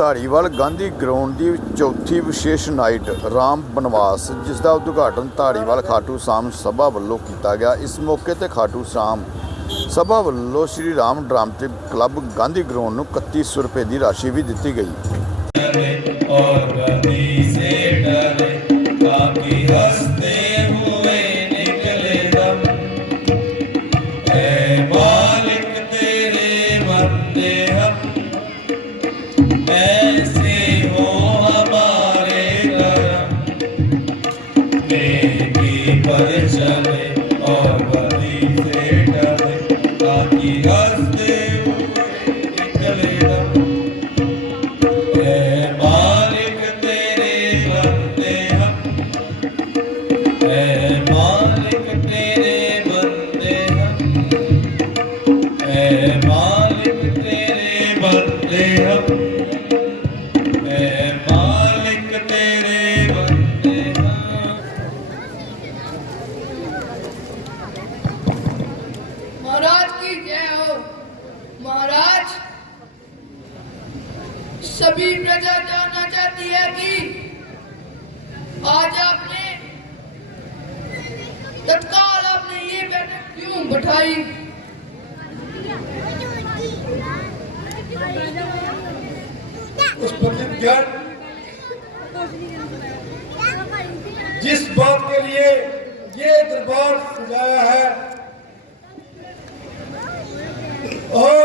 Dhariwal Gandhi ground ਦੀ ਚੌਥੀ ਵਿਸ਼ੇਸ਼ night Ram ਬਨਵਾਸ, ਜਿਸ ਦਾ ਉਦਘਾਟਨ ਧਾਰੀਵਾਲ ਖਾਟੂ ਸ਼ਾਮ ਸਭਾ ਵੱਲੋਂ ਕੀਤਾ ਗਿਆ। ਇਸ ਮੌਕੇ ਤੇ ਖਾਟੂ ਸ਼ਾਮ ਸਭਾ ਵੱਲੋਂ ਸ਼੍ਰੀ ਰਾਮ ਡਰਾਮਟਿਕ ਕਲੱਬ ਗਾਂਧੀ ਗਰਾਊਂਡ ਨੂੰ 3100 ਰੁਪਏ ਦੀ ਰਾਸ਼ੀ ਵੀ ਦਿੱਤੀ ਗਈ। महाराज की जय हो। महाराज, सभी प्रजा जानना चाहती है कि आज आपने तत्काल आपने ये बैठक क्यों बैठाई? उस प्रतिज्ञा जिस बात के लिए ये दरबार सजाया है और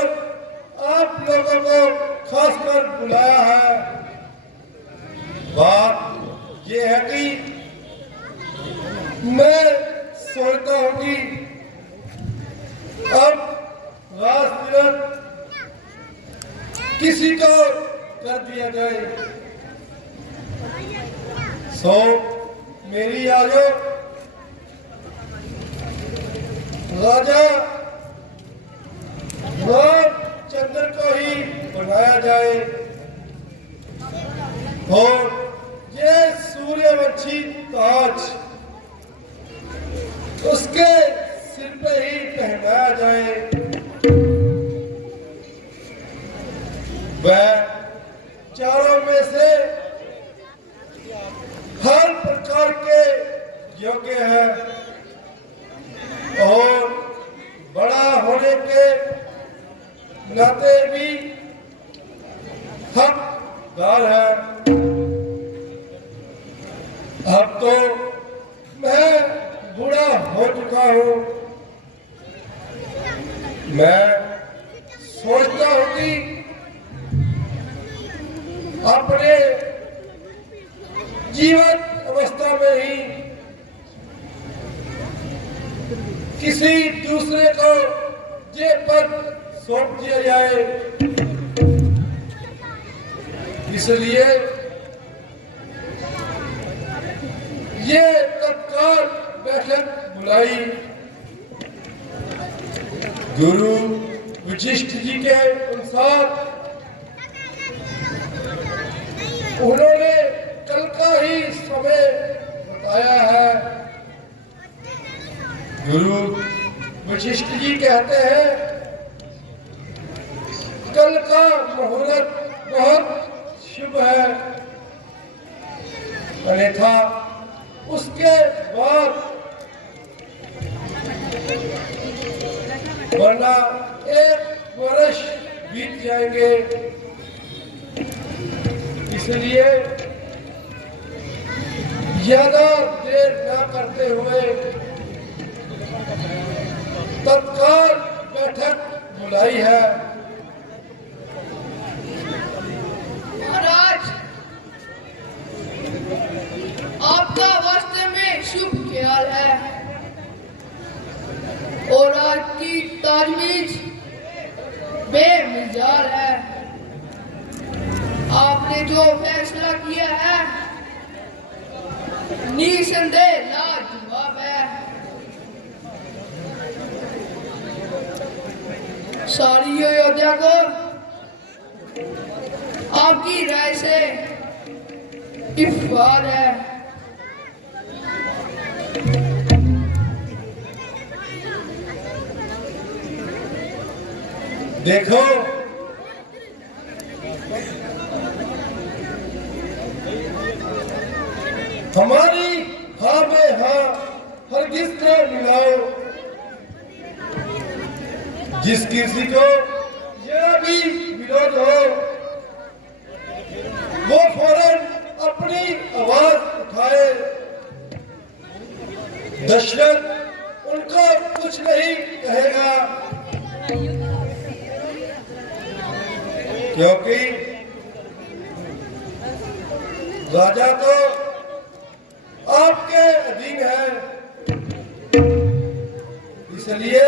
आप लोगों को खासकर बुलाया है, बात ये है कि मैं सोचता हूं कि अब राष्ट्र किसी को कर दिया जाए। सो मेरी आजो राजा रामचंद्र को ही बनाया जाए और ये सूर्यवंशी ताज उसके सिर पे ही पहनाया जाए। वह चारों में से हर प्रकार के योग्य है और बड़ा होने के नाते भी हकदार है। अब तो मैं बूढ़ा हो चुका हूँ। मैं सोचता हूँ कि अपने जीवन अवस्था में ही किसी दूसरे को ये पद सौंप दिया जाए। इसलिए ये तत्काल बैठक बुलाई। गुरु वशिष्ठ जी के अनुसार उन्होंने कल का ही समय बताया है। गुरु वशिष्ठ जी कहते हैं कल का मुहूर्त बहुत शुभ है, अन्यथा उसके बाद वरना 1 वर्ष बीत जाएंगे। इसलिए ज्यादा देर न करते हुए तत्काल बैठक बुलाई है। महाराज, आपका वास्तव में शुभ ख्याल है और आपकी ताजवीज बेमिसाल है। आपने जो फैसला किया है निसंदेह लाजवाब है। सारी अयोध्या को आपकी राय से इफ्तार है। देखो जिस किसी को यह भी विरोध हो वो फौरन अपनी आवाज उठाए। दशरथ उनको कुछ नहीं कहेगा, क्योंकि राजा तो आपके अधीन है, इसलिए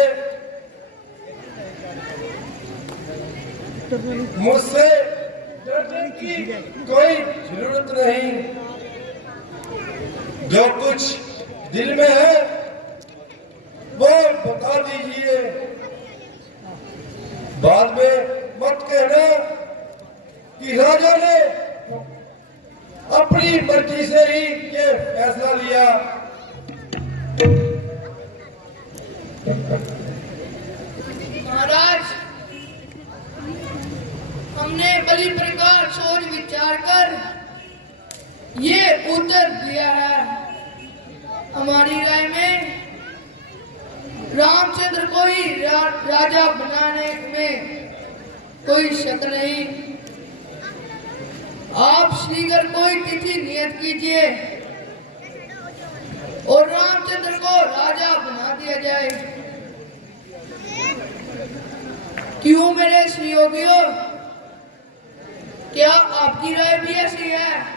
मुझसे डरने की कोई जरूरत नहीं। जो कुछ दिल में है वो बता दीजिए, बाद में मत कहना कि राजा ने अपनी मर्जी से ही ये फैसला लिया। महाराज, हमने भली प्रकार सोच विचार कर ये उत्तर दिया है। हमारी राय में रामचंद्र को ही राजा बनाने में कोई शक नहीं। आप शीघ्र कोई तिथि नियत कीजिए और रामचंद्र को राजा बना दिया जाए। क्यों मेरे सहयोगियों, क्या आपकी राय भी ऐसी है?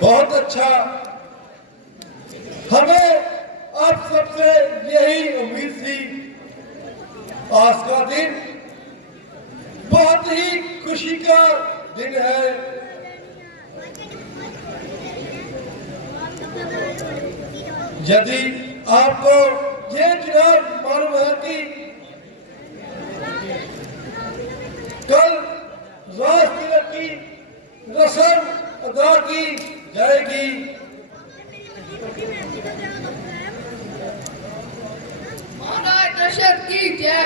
बहुत अच्छा, हमें आप सबसे यही उम्मीद थी। आज का दिन बहुत ही खुशी का दिन है। यदि आपको ये जनाब मालूम है कि कल राज तिलक की रस्म अदा की जाएगी, महाराज दशरथ की जय,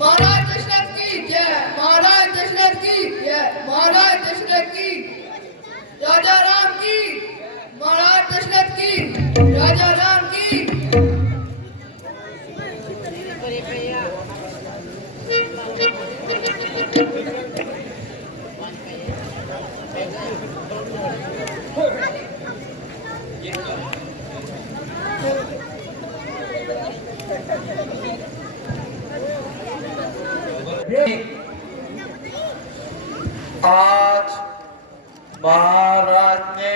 महाराज दशरथ की जय, महाराज दशरथ की जय, महाराज दशरथ की, राजा राम की, महाराज दशरथ की, राजा राम की। आज महाराज ने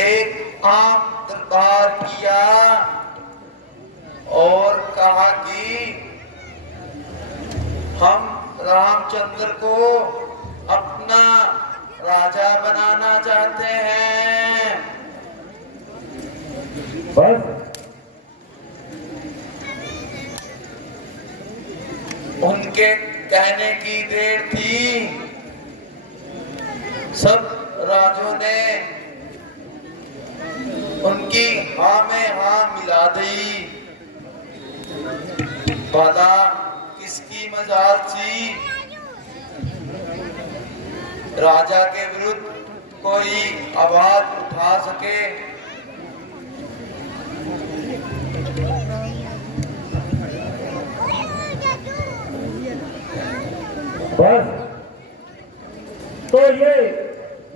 एक आम दरबार किया और कहा कि हम रामचंद्र को अपना राजा बनाना चाहते हैं। बस उनके कहने की देर थी, सब राजों ने उनकी हाँ में हाँ मिला दी। पता किसकी मजाल थी, राजा के विरुद्ध कोई आवाज उठा सके। बस तो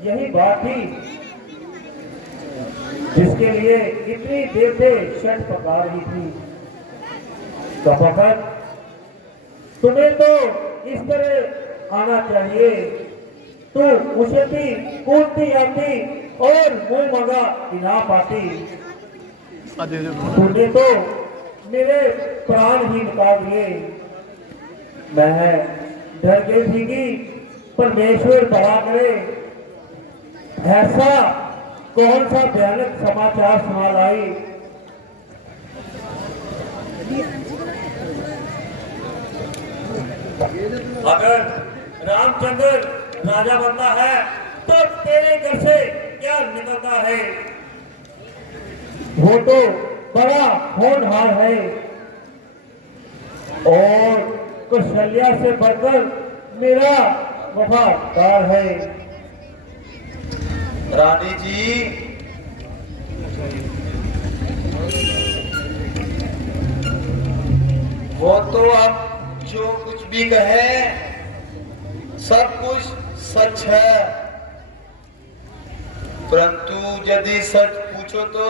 यही बात थी जिसके लिए इतनी देर से शर्त पका रही थी। तो फकत तुम्हें तो इस तरह आना चाहिए, तू उछलती कूदती आती और मुंह मंगा इनाम पाती। तूने तो मेरे प्राण ही निकाल दिए। मैं डर गई थी कि परमेश्वर बड़ा करे, ऐसा कौन सा भयानक समाचार सुना लाई। अगर रामचंद्र राजा बनता है तो तेरे घर से क्या निकलता है? वो तो बड़ा होनहार है और कौशल्या से बढ़कर मेरा वफादार है। रानी जी, वो तो आप जो कुछ भी कहे सब कुछ सच है, परंतु यदि सच पूछो तो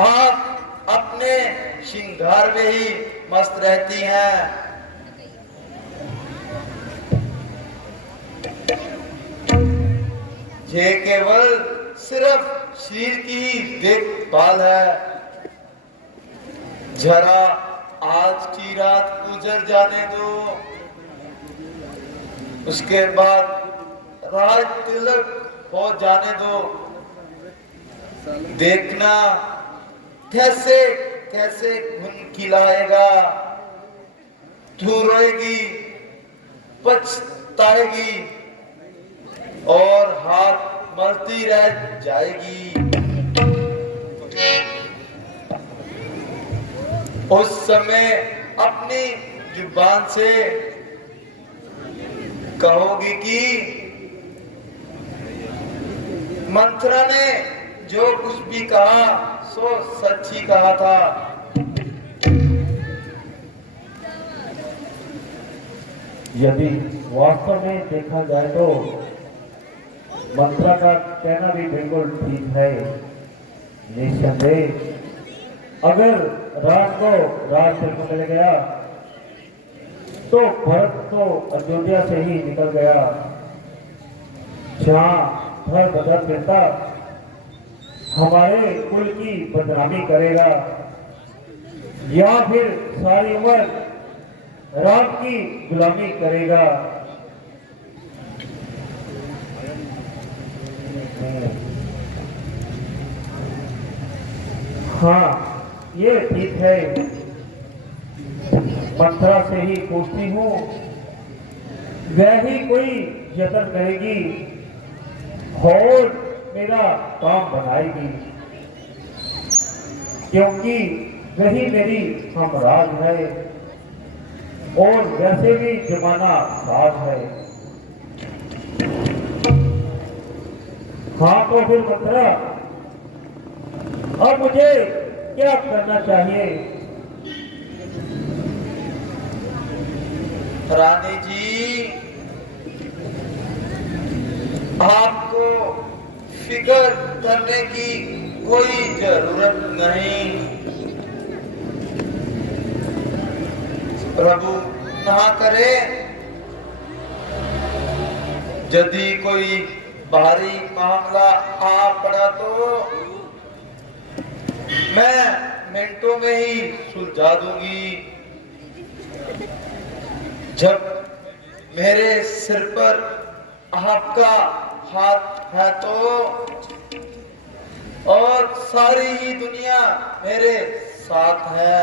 आप अपने श्रृंगार में ही मस्त रहती हैं। ये केवल सिर्फ शरीर की ही देखभाल है। जरा आज की रात गुजर जाने दो, उसके बाद राज तिलक हो जाने दो। देखना कैसे कैसे खून खिलाएगा। तू रोएगी, पछताएगी और हाथ मलती रह जाएगी। उस समय अपनी जुबान से कहोगी कि मंत्रा ने जो कुछ भी कहा सो सच ही कहा था। यदि वास्तव में देखा जाए तो मंत्रा का कहना भी बिल्कुल ठीक है। निस्संदेह अगर रात को राज तिलक मिल गया तो भरत तो अयोध्या से ही निकल गया। जहां धर बदर फिरता हमारे कुल की बदनामी करेगा, या फिर सारी उम्र राम की गुलामी करेगा। हाँ, ये ठीक है। मंत्रा से ही पूछती हूँ, वह ही कोई यत्न करेगी और मेरा काम बनाएगी, क्योंकि वही मेरी हमराज है और वैसे भी जमाना साथ है। हाँ तो फिर मंत्रा, अब मुझे क्या करना चाहिए? रानी जी, आपको फिक्र करने की कोई जरूरत नहीं। प्रभु ना करे यदि कोई भारी मामला आ पड़ा तो मैं मिनटों में ही सुलझा दूंगी। जब मेरे सिर पर आपका हाथ है तो और सारी ही दुनिया मेरे साथ है।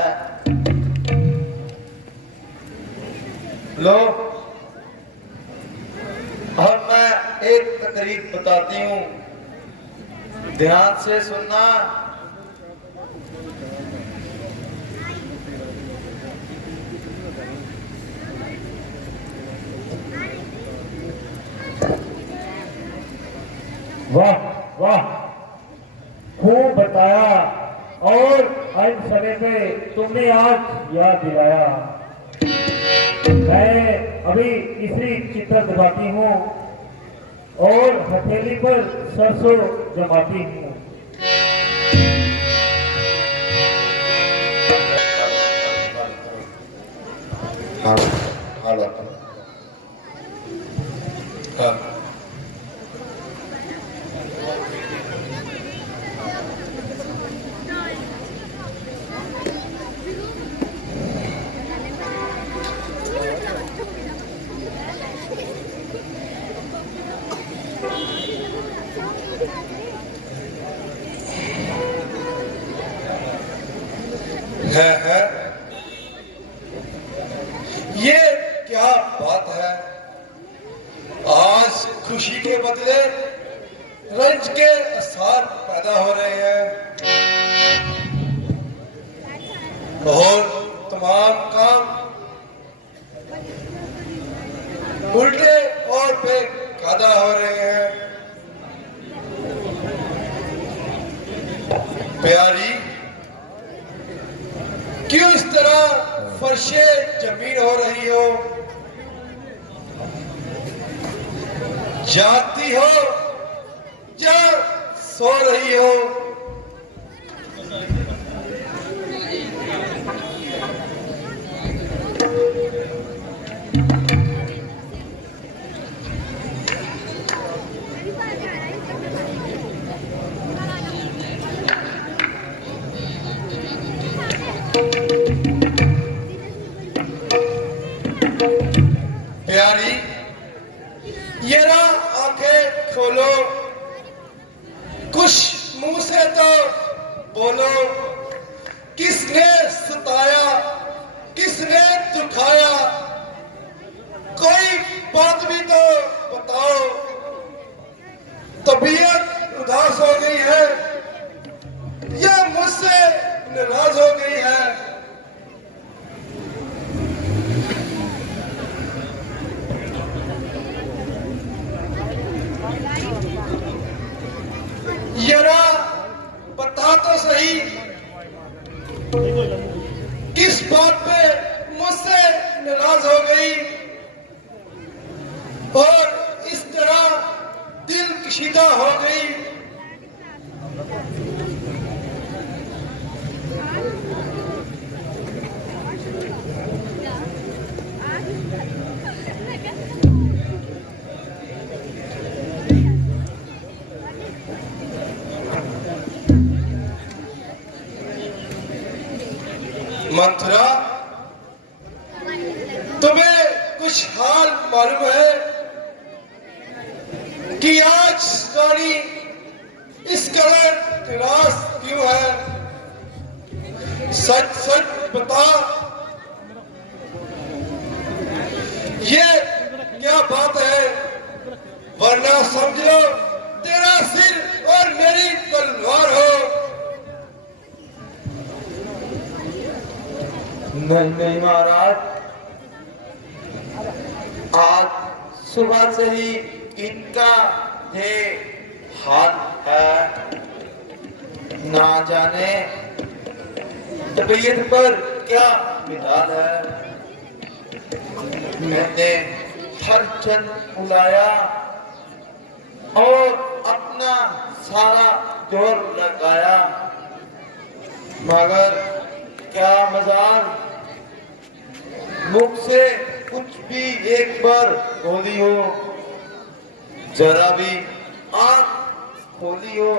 लो, अब मैं एक तकरीर बताती हूँ, ध्यान से सुनना। वाह वाह, खूब बताया और अंत समय पे तुमने आज याद दिलाया। मैं अभी तीसरी चित्र दिखाती हूँ और हथेली पर सरसों जमाती हूँ। है ये क्या बात है? आज खुशी के बदले रंज के आसार पैदा हो रहे हैं और तमाम काम पैदा हो रहे हैं। प्यारी, क्यों इस तरह फर्शे जमीन हो रही हो? जागती हो या सो रही हो? प्यारी, ये ना आंखें खोलो, कुछ मुंह से तो बोलो। किसने सताया, किसने दुखाया, कोई बात भी तो बताओ। तबीयत उदास हो गई है या मुझसे नाराज हो गई है? जरा बता तो सही, किस बात पे मुझसे नाराज हो गई और इस तरह दिल कशीदा हो गई? मंथरा, तुम्हें कुछ हाल मालूम है कि आज रानी इस कदर निराश क्यों है? सच सच बता, ये क्या बात है? वरना समझ लो तेरा सिर और मेरी तलवार हो। नहीं नहीं महाराज, आज सुबह से ही इनका ये हाल है। ना जाने तबीयत पर क्या मिलाल है। मैंने हर जन बुलाया और अपना सारा जोर लगाया, मगर क्या मजाल, मुख से कुछ भी एक बार बोली हो, जरा भी आंख खोली हो,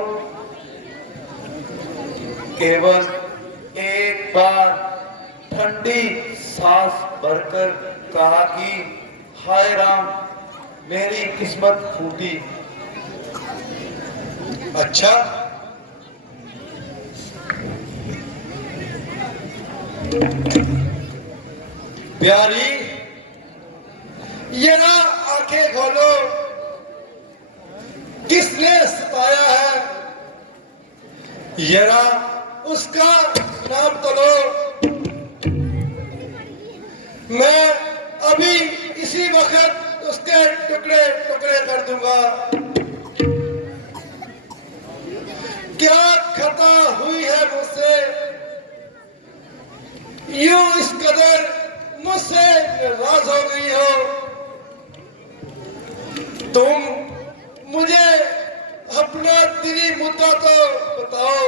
केवल एक बार ठंडी सांस भरकर कहा कि हाय राम, मेरी किस्मत फूटी। अच्छा, प्यारी, ये ना आंखें खोलो, किसने सताया है? ये ना उसका नाम तो लो। मैं अभी इसी वक्त उसके टुकड़े टुकड़े कर दूंगा। क्या खता हुई है मुझसे, यूं इस कदर मुझसे नाराज हो गई हो? तुम मुझे अपना दिली मुद्दा तो बताओ।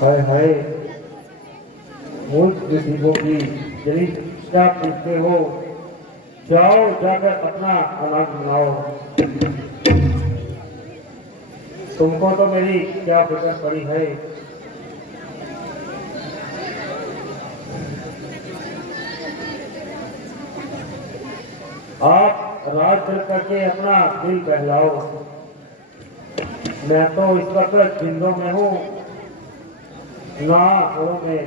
हाय हाय, मुझ गरीबों की जली क्या पूछते हो? जाओ जाकर अपना अनाज बनाओ। तुमको तो मेरी क्या फिक्र पड़ी है? आप रात चल करके अपना दिल बहलाओ। मैं तो इस वक्त जिंदों में हूँ, ना घरों में।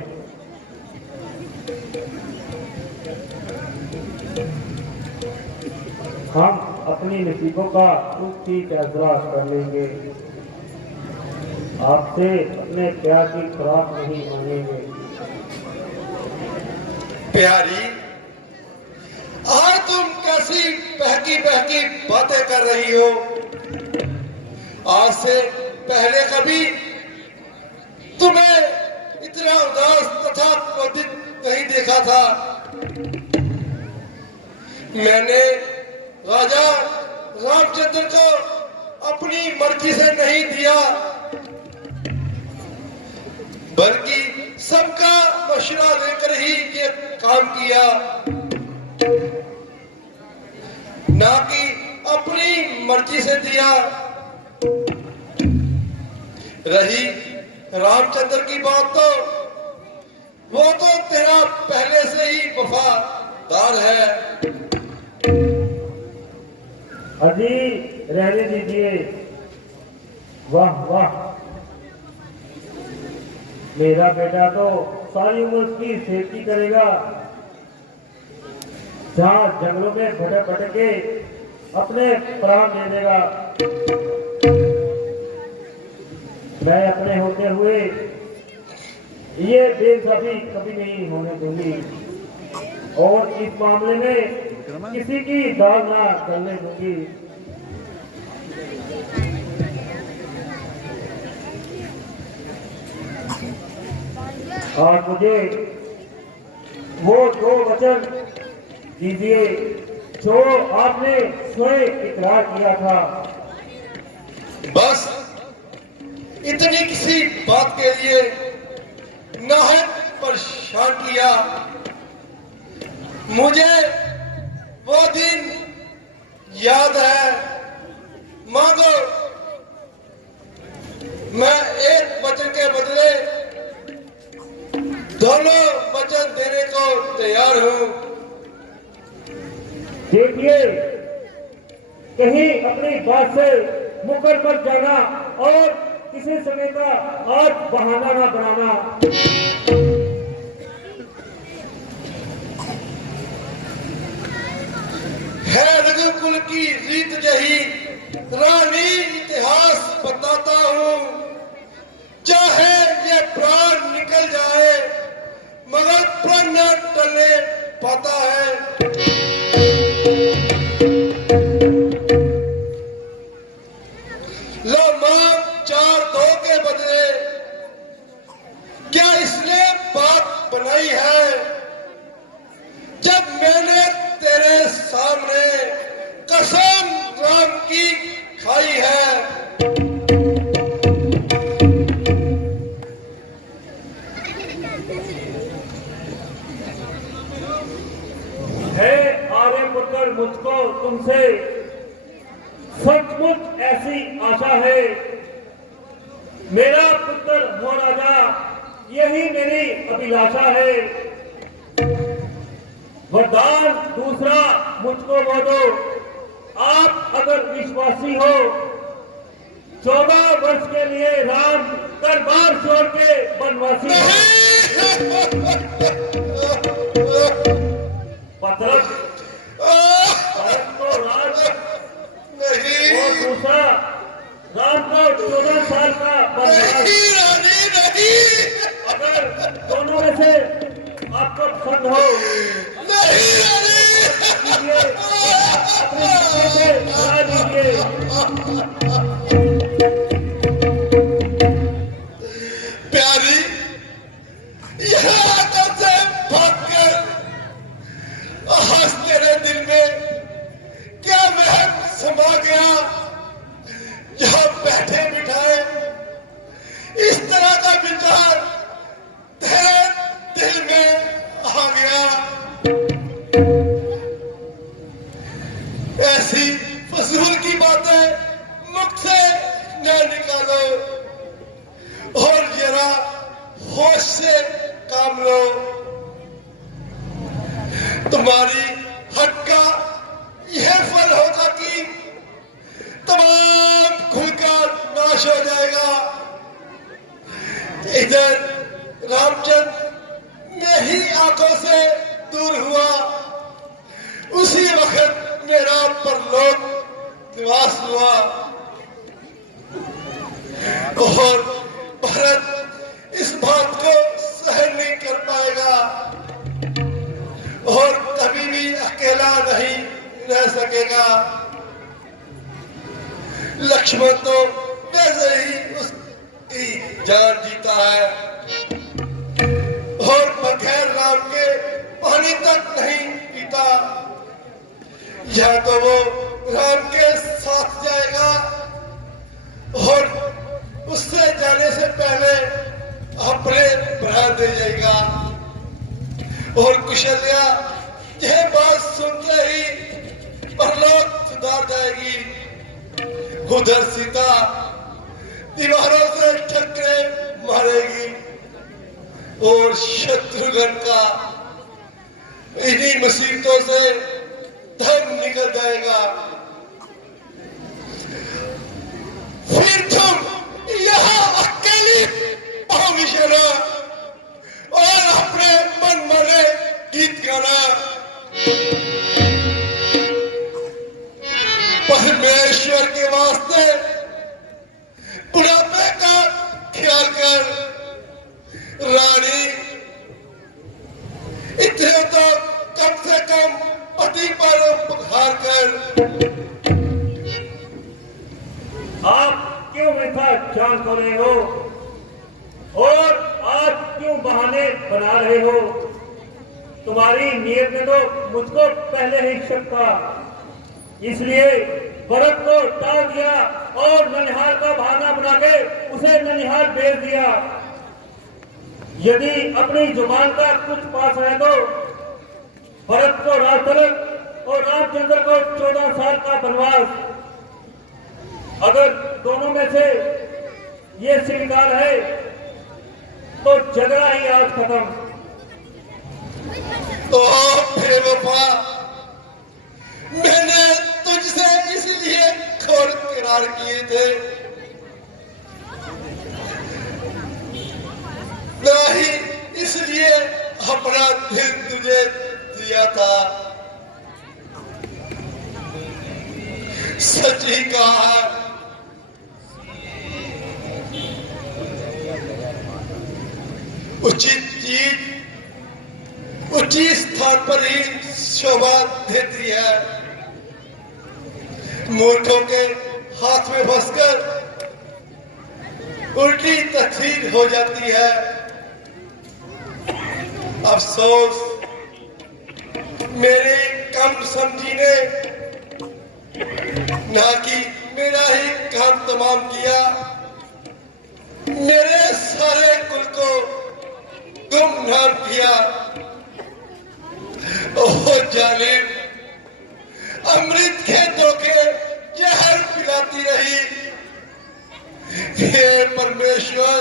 हम अपनी नसीबों का सुख ही फैसला कर लेंगे। आपसे अपने प्यार की खुराक नहीं मांगेंगे। प्यारी, आज तुम कैसी बहकी बहकी बातें कर रही हो? आज से पहले कभी तुम्हें इतना उदास तथा क्रोधित नहीं देखा था। मैंने राजा रामचंद्र को अपनी मर्जी से नहीं दिया, बल्कि सबका मशवरा लेकर ही ये काम किया, ना कि अपनी मर्जी से दिया। रही रामचंद्र की बात, तो वो तो तेरा पहले से ही वफादार है। अजी रहने दीजिए। वाह वाह, मेरा बेटा तो सारी उम्र की सेफ्टी करेगा। जहाँ जंगलों में भटक भटक के अपने प्राण दे देगा, मैं अपने होते हुए ये बेइंसाफी कभी नहीं होने दूंगी और इस मामले में किसी की दाल ना चलने दूंगी। और मुझे वो 2 वचन दीजिए जो आपने स्वयं इकरार किया था। बस इतनी किसी बात के लिए नाहक परेशान किया। मुझे वो दिन याद है। मांगो, मैं एक वचन के बदले दोनों वचन देने को तैयार हूं। देखिए, कहीं अपनी बात से मुकर मत जाना और किसी समय का आज बहाना ना बनाना। है रघुकुल की रीत जही, रानी इतिहास बताता हूँ। चाहे ये प्राण निकल जाए, मगर प्राण न टलने पाता है। लो मां 4-2 के बदले क्या इसने बात बनाई है? जब मैंने तेरे सामने कसम राम की खाई है। आर्यपुत्र, मुझको तुमसे सचमुच ऐसी आशा है। मेरा पुत्र हो राजा, यही मेरी अभिलाषा है। वरदान दूसरा मुझको वो दो, आप अगर विश्वासी हो, 14 वर्ष के लिए राम दरबार छोड़ के वनवासी हो। भरत को राज और दूसरा राम को 14 साल का वनवास। अगर दोनों में से आपको पसंद हो कीजिए, अपने बच्चे से बना दीजिए। प्यारी, यह आदत से भागकर आज तेरे दिल में क्या वहम समा गया? जहां बैठे बिठाए इस तरह का विचार तेरे दिल में आ गया। ऐसी फजूल की बातें मुख से न निकालो और जरा होश से काम लो। तुम्हारी हट का यह फल होगा कि तमाम खुलकर नाश हो जाएगा। इधर रामचंद्र मेरी आंखों से दूर हुआ, उसी वक्त मेरा परलोक निवास हुआ और भरत इस बात को सहन नहीं कर पाएगा और कभी भी अकेला सकेगा। लक्ष्मण तो वैसे ही उसकी जान जीता है और बगैर राम के पानी तक नहीं पीता। या तो वो राम के साथ जाएगा और उससे जाने से पहले अपने प्राण दे जाएगा। और कुशल्या यह बात सुनते ही परलोक सुधार जाएगी। उधर सीता दीवारों से ठक्करे मारेगी और शत्रुघ्न का इन्हीं मुसीबतों से धन निकल जाएगा। फिर तुम यहाँ अकेली आओगी शरा और अपने मन मने गीत गाना। परमेश्वर के वास्ते बुढ़ापे का ख्याल कर रानी। इतने तो कम से कम पति पर उपहार कर। आप क्यों मिथ्या जान कर रहे हो और आज क्यों बहाने बना रहे हो? तुम्हारी नीयत ने तो मुझको पहले ही शक था, इसलिए भरत को टाल दिया और ननिहाल का बहाना बना के उसे ननिहाल भेज दिया। यदि अपनी जुबान का कुछ पास है तो भरत को राजतिलक और रामचंद्र को 14 साल का वनवास। अगर दोनों में से ये स्वीकार है तो झगड़ा ही आज खत्म। ओ बेवफा, मैंने तुझसे इसलिए खोर करार किए थे, ना ही इसलिए अपना दिल तुझे दिया था। सच ही कहा है, उचित चीज उचित स्थान पर ही शोभा देती है। मूर्खों के हाथ में फंसकर उल्टी तकदीर हो जाती है। अफसोस मेरे कम समझी ने ना कि मेरा ही काम तमाम किया, मेरे सारे कुल को गुमनाम किया। ओह जालिम, अमृत के धोखे जहर पिलाती रही। हे परमेश्वर,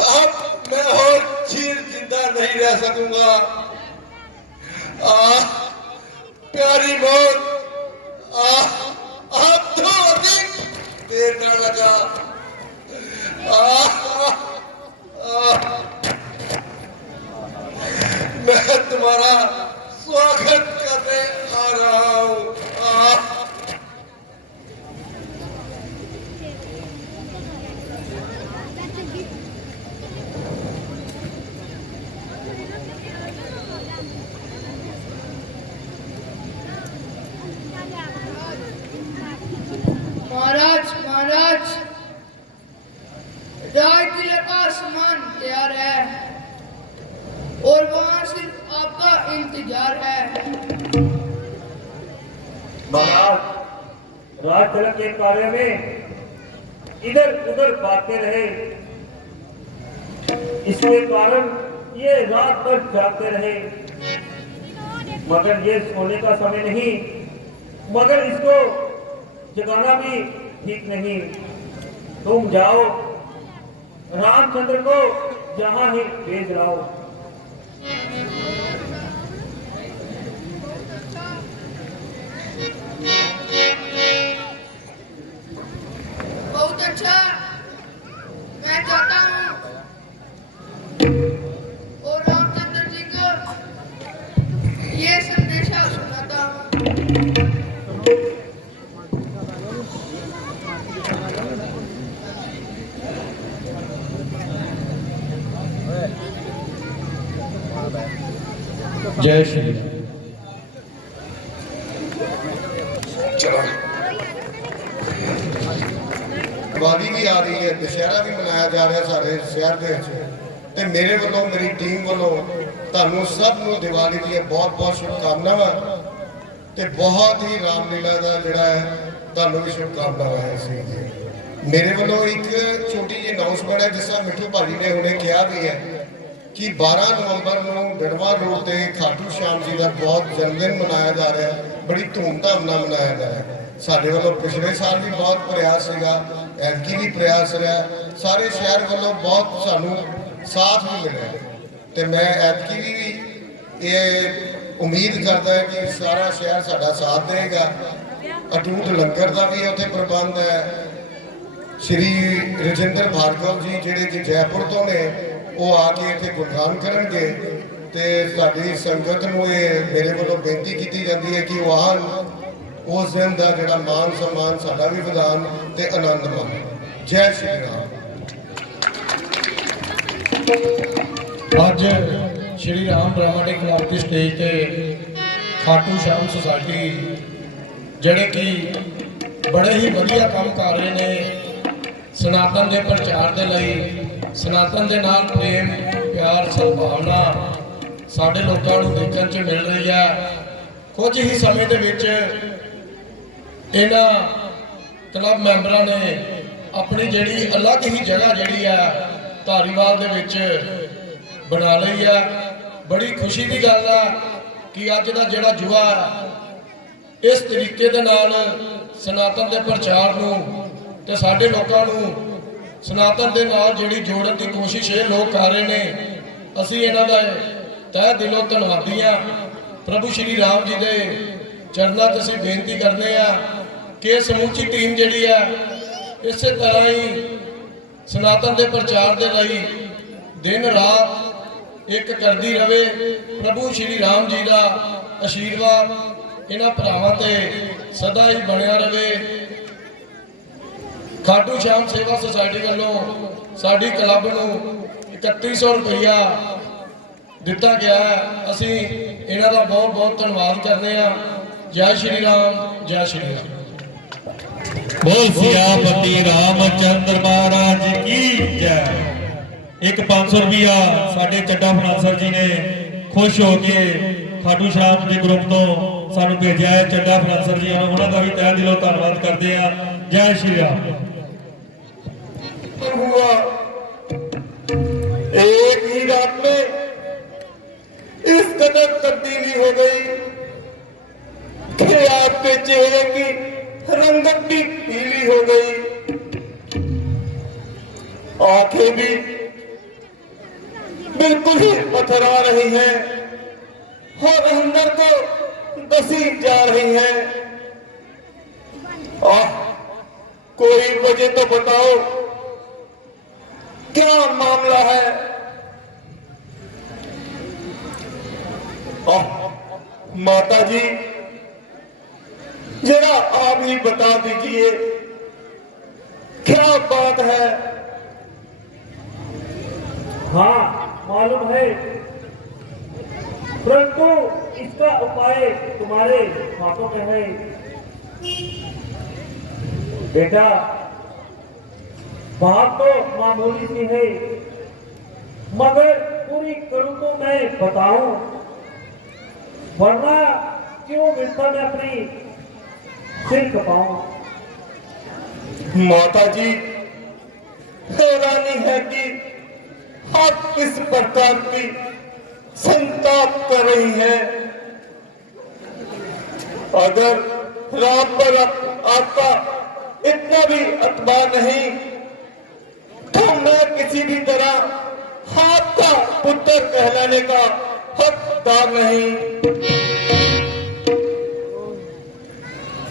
अब मैं और चीर जिंदा नहीं रह सकूंगा। प्यारी मौत, आप तो अधिक देर न लगा। मैं तुम्हारा स्वागत करने आ रहा हूँ। महाराज महाराज, राज किले का सामान तैयार है और वहां सिर्फ आपका इंतजार है। महाराज, राज तिलक के कार्य में इधर उधर भागते रहे, इसके कारण ये रात भर जागते रहे। मगर ये सोने का समय नहीं, मगर इसको जगाना भी ठीक नहीं। तुम जाओ, रामचंद्र को जहां ही भेज लाओ। बहुत अच्छा, मैं चाहता हूँ और रामचंद्र जी को ये संदेशा सुनाता हूँ। जय श्री राम। ਆ ਰਹੀ ਹੈ, ਦੁਸ਼ਹਿਰਾ ਵੀ ਮਨਾਇਆ ਜਾ ਰਿਹਾ ਸਾਡੇ ਸ਼ਹਿਰ ਦੇ ਵਿੱਚ, ਤੇ ਮੇਰੇ ਵੱਲੋਂ ਮੇਰੀ ਟੀਮ ਵੱਲੋਂ ਤੁਹਾਨੂੰ ਸਭ ਨੂੰ ਦੀਵਾਲੀ ਦੀਆਂ ਬਹੁਤ ਬਹੁਤ ਸ਼ੁਭਕਾਮਨਾਵਾਂ ਤੇ ਬਹੁਤ ਹੀ ਰਾਮਲੀਲਾ ਦਾ ਜਿਹੜਾ ਹੈ ਤੁਹਾਨੂੰ ਵੀ ਸ਼ੁਭਕਾਮਨਾਵਾਂ ਹੈ ਸੀ। ਮੇਰੇ ਵੱਲੋਂ ਇੱਕ ਛੋਟੀ ਜਿਹੀ ਅਨਾਉਂਸਮੈਂਟ ਹੈ, ਜਿਸ ਤਰ੍ਹਾਂ ਮਿੱਠੂ ਭਾਜੀ ਨੇ ਹੁਣੇ ਕਿਹਾ ਵੀ ਹੈ ਕਿ 12 ਨਵੰਬਰ ਨੂੰ ਗੜਵਾ ਰੋਡ ਤੇ ਖਾਟੂ ਸ਼ਾਮ ਜੀ ਦਾ ਬਹੁਤ ਜਨਮ ਦਿਨ ਮਨਾਇਆ ਜਾ ਰਿਹਾ ਹੈ, ਬੜੀ ਧੂਮਧਾਮ ਨਾਲ ਮਨਾਇਆ ਜਾ ਰਿਹਾ ਹੈ। ਸਾਡੇ ਵੱਲੋਂ ਪਿਛਲੇ ਸਾਲ ਵੀ ਬਹੁਤ ਪ੍ਰਯਾਸ ਸੀਗਾ, ਐਤਕੀ ਵੀ ਪ੍ਰਯਾਸ ਰਿਹਾ, ਸਾਰੇ ਸ਼ਹਿਰ ਵੱਲੋਂ ਬਹੁਤ ਸਾਨੂੰ ਸਾਥ ਵੀ ਮਿਲਿਆ, ਤੇ ਮੈਂ ਐਤਕੀ ਵੀ ਇਹ ਉਮੀਦ ਕਰਦਾ ਹਾਂ ਕਿ ਸਾਰਾ ਸ਼ਹਿਰ ਸਾਡਾ ਸਾਥ ਦੇਗਾ। ਅਟੂਟ ਲੰਗਰ ਦਾ ਵੀ ਉੱਥੇ ਪ੍ਰਬੰਧ ਹੈ। ਸ਼੍ਰੀ ਰਜਿੰਦਰ ਭਾਰਗਵ ਜੀ ਜਿਹੜੇ ਕਿ ਜੈਪੁਰ ਤੋਂ ਨੇ, ਉਹ ਆ ਕੇ ਇੱਥੇ ਗੁਣਗਾਨ ਕਰਨਗੇ, ਤੇ ਸਾਡੀ ਸੰਗਤ ਨੂੰ ਇਹ ਮੇਰੇ ਵੱਲੋਂ ਬੇਨਤੀ ਕੀਤੀ ਜਾਂਦੀ ਹੈ ਕਿ ਉਹ ਆਉਣ, ਉਸ ਦਿਨ ਦਾ ਜਿਹੜਾ ਮਾਨ ਸਨਮਾਨ ਸਾਡਾ ਵੀ ਵਧਾਉਣ ਤੇ ਆਨੰਦ ਮਾਣਨ। ਜੈ ਸ਼੍ਰੀ ਰਾਮ। ਅੱਜ ਸ਼੍ਰੀ ਰਾਮ ਡਰਾਮੈਟਿਕ ਕਲੱਬ ਦੀ ਸਟੇਜ ਤੇ ਖਾਟੂ ਸ਼ਾਮ ਸੁਸਾਇਟੀ ਜਿਹੜੇ ਕਿ ਬੜੇ ਹੀ ਵਧੀਆ ਕੰਮ ਕਰ ਰਹੇ ਨੇ ਸਨਾਤਨ ਦੇ ਪ੍ਰਚਾਰ ਦੇ ਲਈ, ਸਨਾਤਨ ਦੇ ਨਾਲ ਪ੍ਰੇਮ ਪਿਆਰ ਸਦਭਾਵਨਾ ਸਾਡੇ ਲੋਕਾਂ ਨੂੰ ਦੇਖਣ 'ਚ ਮਿਲ ਰਹੀ ਹੈ। ਕੁਝ ਹੀ ਸਮੇਂ ਦੇ ਵਿੱਚ ਇਹਨਾਂ ਕਲੱਬ ਮੈਂਬਰਾਂ ਨੇ ਆਪਣੀ ਜਿਹੜੀ ਅਲੱਗ ਹੀ ਜਗ੍ਹਾ ਜਿਹੜੀ ਹੈ ਧਾਰੀਵਾਲ ਦੇ ਵਿੱਚ ਬਣਾ ਲਈ ਆ। ਬੜੀ ਖੁਸ਼ੀ ਦੀ ਗੱਲ ਆ ਕਿ ਅੱਜ ਦਾ ਜਿਹੜਾ ਯੁਵਾ ਇਸ ਤਰੀਕੇ ਦੇ ਨਾਲ ਸਨਾਤਨ ਦੇ ਪ੍ਰਚਾਰ ਨੂੰ ਤੇ ਸਾਡੇ ਲੋਕਾਂ ਨੂੰ ਸਨਾਤਨ ਦੇ ਨਾਲ ਜਿਹੜੀ ਜੋੜਨ ਦੀ ਕੋਸ਼ਿਸ਼ ਇਹ ਲੋਕ ਕਰ ਰਹੇ ਨੇ। ਅਸੀਂ ਇਹਨਾਂ ਦਾ ਤਹਿ ਦਿਲੋਂ ਧੰਨਵਾਦੀ ਆ। ਪ੍ਰਭੂ ਸ਼੍ਰੀ ਰਾਮ ਜੀ ਦੇ ਚਰਨਾਂ 'ਚ ਅਸੀਂ ਬੇਨਤੀ ਕਰਦੇ ਆ ਕਿ ਸਮੂਚੀ ਟੀਮ ਜਿਹੜੀ ਆ ਇਸੇ ਤਰ੍ਹਾਂ ਹੀ ਸਨਾਤਨ ਦੇ ਪ੍ਰਚਾਰ ਦੇ ਲਈ ਦਿਨ ਰਾਤ ਇੱਕ ਕਰਦੀ ਰਵੇ। ਪ੍ਰਭੂ ਸ਼੍ਰੀ ਰਾਮ ਜੀ ਦਾ ਆਸ਼ੀਰਵਾਦ ਇਹਨਾਂ ਭਰਾਵਾਂ ਤੇ ਸਦਾ ਹੀ ਬਣਿਆ ਰਵੇ। ਖਾਟੂ ਸ਼ਾਮ ਸੇਵਾ ਸੁਸਾਇਟੀ ਵੱਲੋਂ ਸਾਡੀ ਕਲੱਬ ਨੂੰ 3100 ਰੁਪਇਆ ਦਿੱਤਾ ਗਿਆ ਹੈ। ਅਸੀਂ ਇਹਨਾਂ ਦਾ ਬਹੁਤ ਬਹੁਤ ਧੰਨਵਾਦ ਕਰਦੇ ਹਾਂ। ਜੈ ਸ਼੍ਰੀ ਰਾਮ, ਜੈ ਸ਼੍ਰੀ ਰਾਮ। बोल सियापति रामचंद्र महाराज की जय। एक 500 रुपया साडे चड्डा फनासर जी ने खुश हो के खाटू श्याम जी ग्रुप तो सानू भेजा है। चड्डा फनासर जी उन्होंने का भी तहे दिलों धन्यवाद करते हैं। जय श्री राम। हुआ एक ही रात में इस कदर तब्दीली हो गई कि आपके चेहरे की रंगत भी पीली हो गई, आंखें भी बिल्कुल ही पथरा रही हैं और अंदर को दसी जा रही हैं। कोई वजह तो बताओ, क्या मामला है? माता जी जरा आप ही बता दीजिए क्या बात है। हाँ मालूम है, परंतु इसका उपाय तुम्हारे हाथों में है। बेटा बात तो मामूली सी है, मगर पूरी करूं तो मैं बताऊं, वरना क्यों मिलता मैं अपनी सिर कपाऊं। माता जी हैरानी है कि आप किस प्रकार की संताप कर रही हैं। अगर राम पर आपका इतना भी अतबार नहीं तो मैं किसी भी तरह आपका पुत्र कहलाने का हकदार नहीं।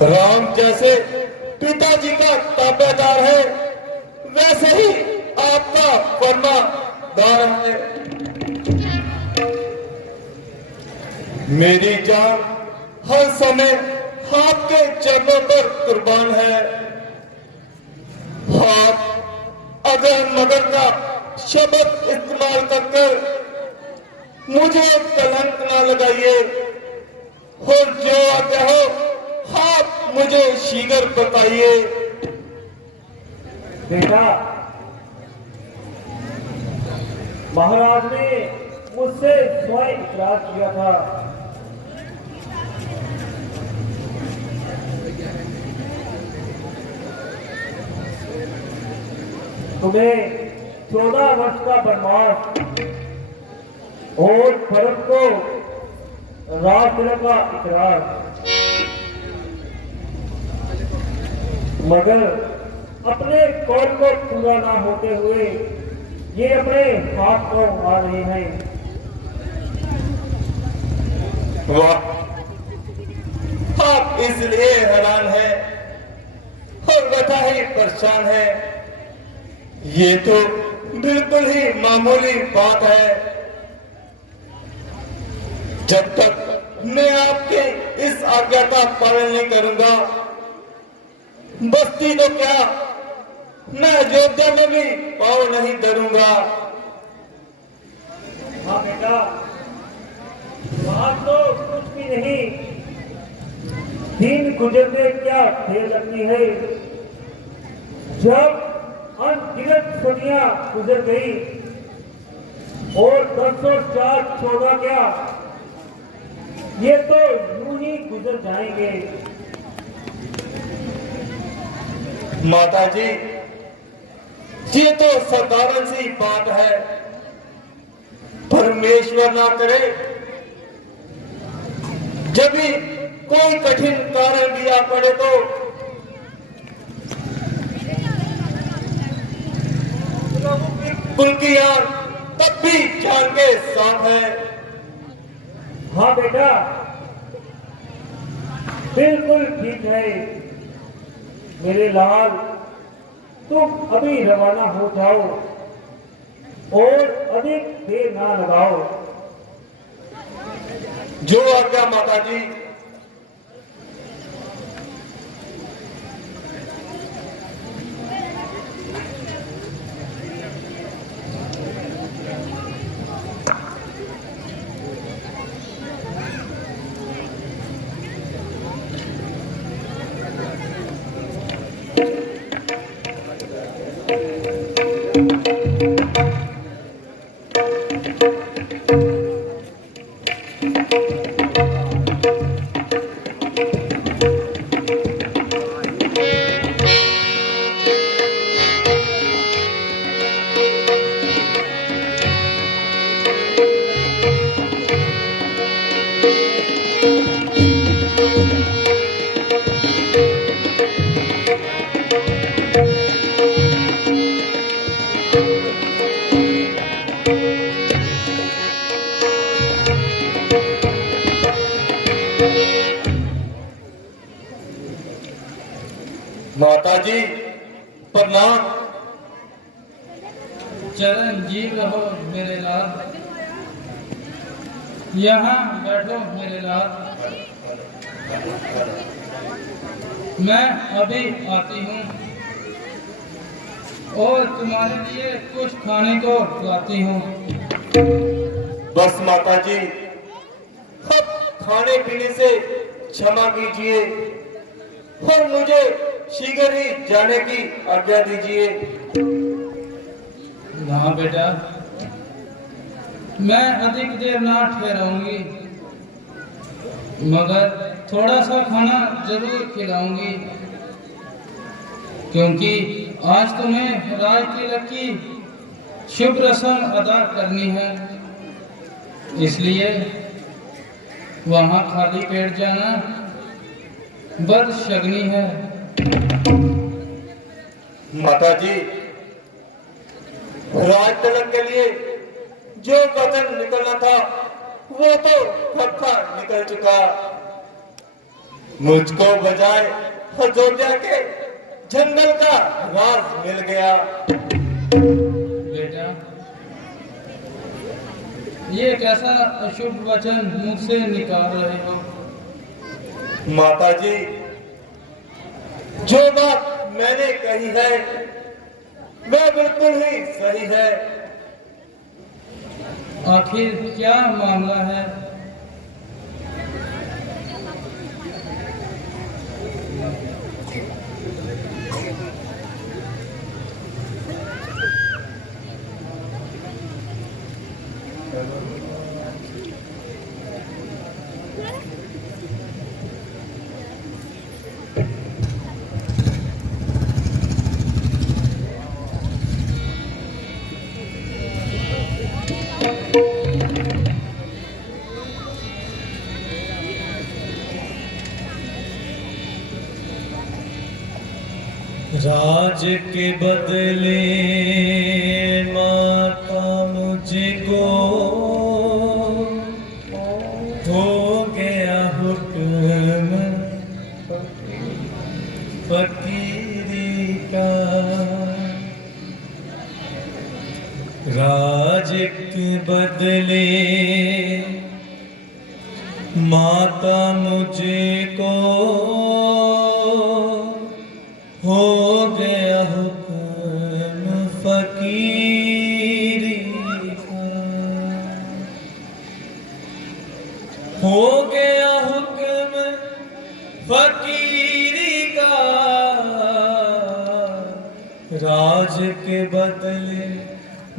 राम जैसे पिताजी का ताबेदार है, वैसे ही आपका फरमादार है। मेरी जान हर समय आपके चरणों पर कुर्बान है। आप अगर मगर का शब्द इस्तेमाल कर मुझे कलंक ना लगाइए और जो आज्ञा हो आप मुझे शीघ्र बताइए। बेटा, महाराज ने मुझसे स्वयं इकरार किया था तुम्हें 14 वर्ष का वनवास और भरत को राजगृह का इकरार, मगर अपने कौल को पूरा ना होते हुए ये अपने हाथ को आ रहे हैं। वाह, आप इसलिए हैरान है और बता ही परेशान है, ये तो बिल्कुल ही मामूली बात है। जब तक मैं आपके इस आज्ञा का पालन नहीं करूंगा, बस्ती तो क्या, मैं अयोध्या में भी पाँव नहीं धरूंगा। हाँ बेटा, बात तो कुछ भी नहीं, दिन गुजरने क्या देर लगती है। जब अनगिनत सदियां गुजर गई और 1004 क्या, ये तो यूं ही गुजर जाएंगे। माता जी, ये तो साधारण सी बात है, परमेश्वर ना करे जब भी कोई कठिन कारण भी आ पड़े तो कुल की यार तब भी जान के साथ है। हाँ बेटा, बिल्कुल ठीक है मेरे लाल, तुम अभी रवाना हो जाओ और अधिक देर ना लगाओ। जो आज्ञा माता जी। माता जी प्रणाम। चिरंजीव रहो मेरे लाल, यहाँ बैठो मेरे लाल। मैं अभी आती हूँ और तुम्हारे लिए कुछ खाने को लाती हूँ। बस माता जी, अब खाने पीने से क्षमा कीजिए और मुझे शीघ्र ही जाने की आज्ञा दीजिए। ना बेटा, मैं अधिक देर ना ठहराऊंगी, मगर थोड़ा सा खाना जरूर खिलाऊंगी, क्योंकि आज तुम्हें राज तिलक की शुभ रस्म अदा करनी है, इसलिए वहां खाली पेट जाना बदशगनी है। माता जी, राज तिलक के लिए जो कथन निकलना था वो तो कब का निकल चुका। मुझको बजाय अयोध्या के जंगल का राज मिल गया। बेटा, ये कैसा अशुभ वचन मुंह से निकाल रहे हो? माता जी, जो बात मैंने कही है वह बिल्कुल ही सही है। आखिर क्या मामला है? राज के बदले माता मुझको हो गया हुक्म फकीरी का। राज के बदले माता मुझको हो गया हुक्म फकीरी का। हो गया हुक्म फकीरी का। राज के बदले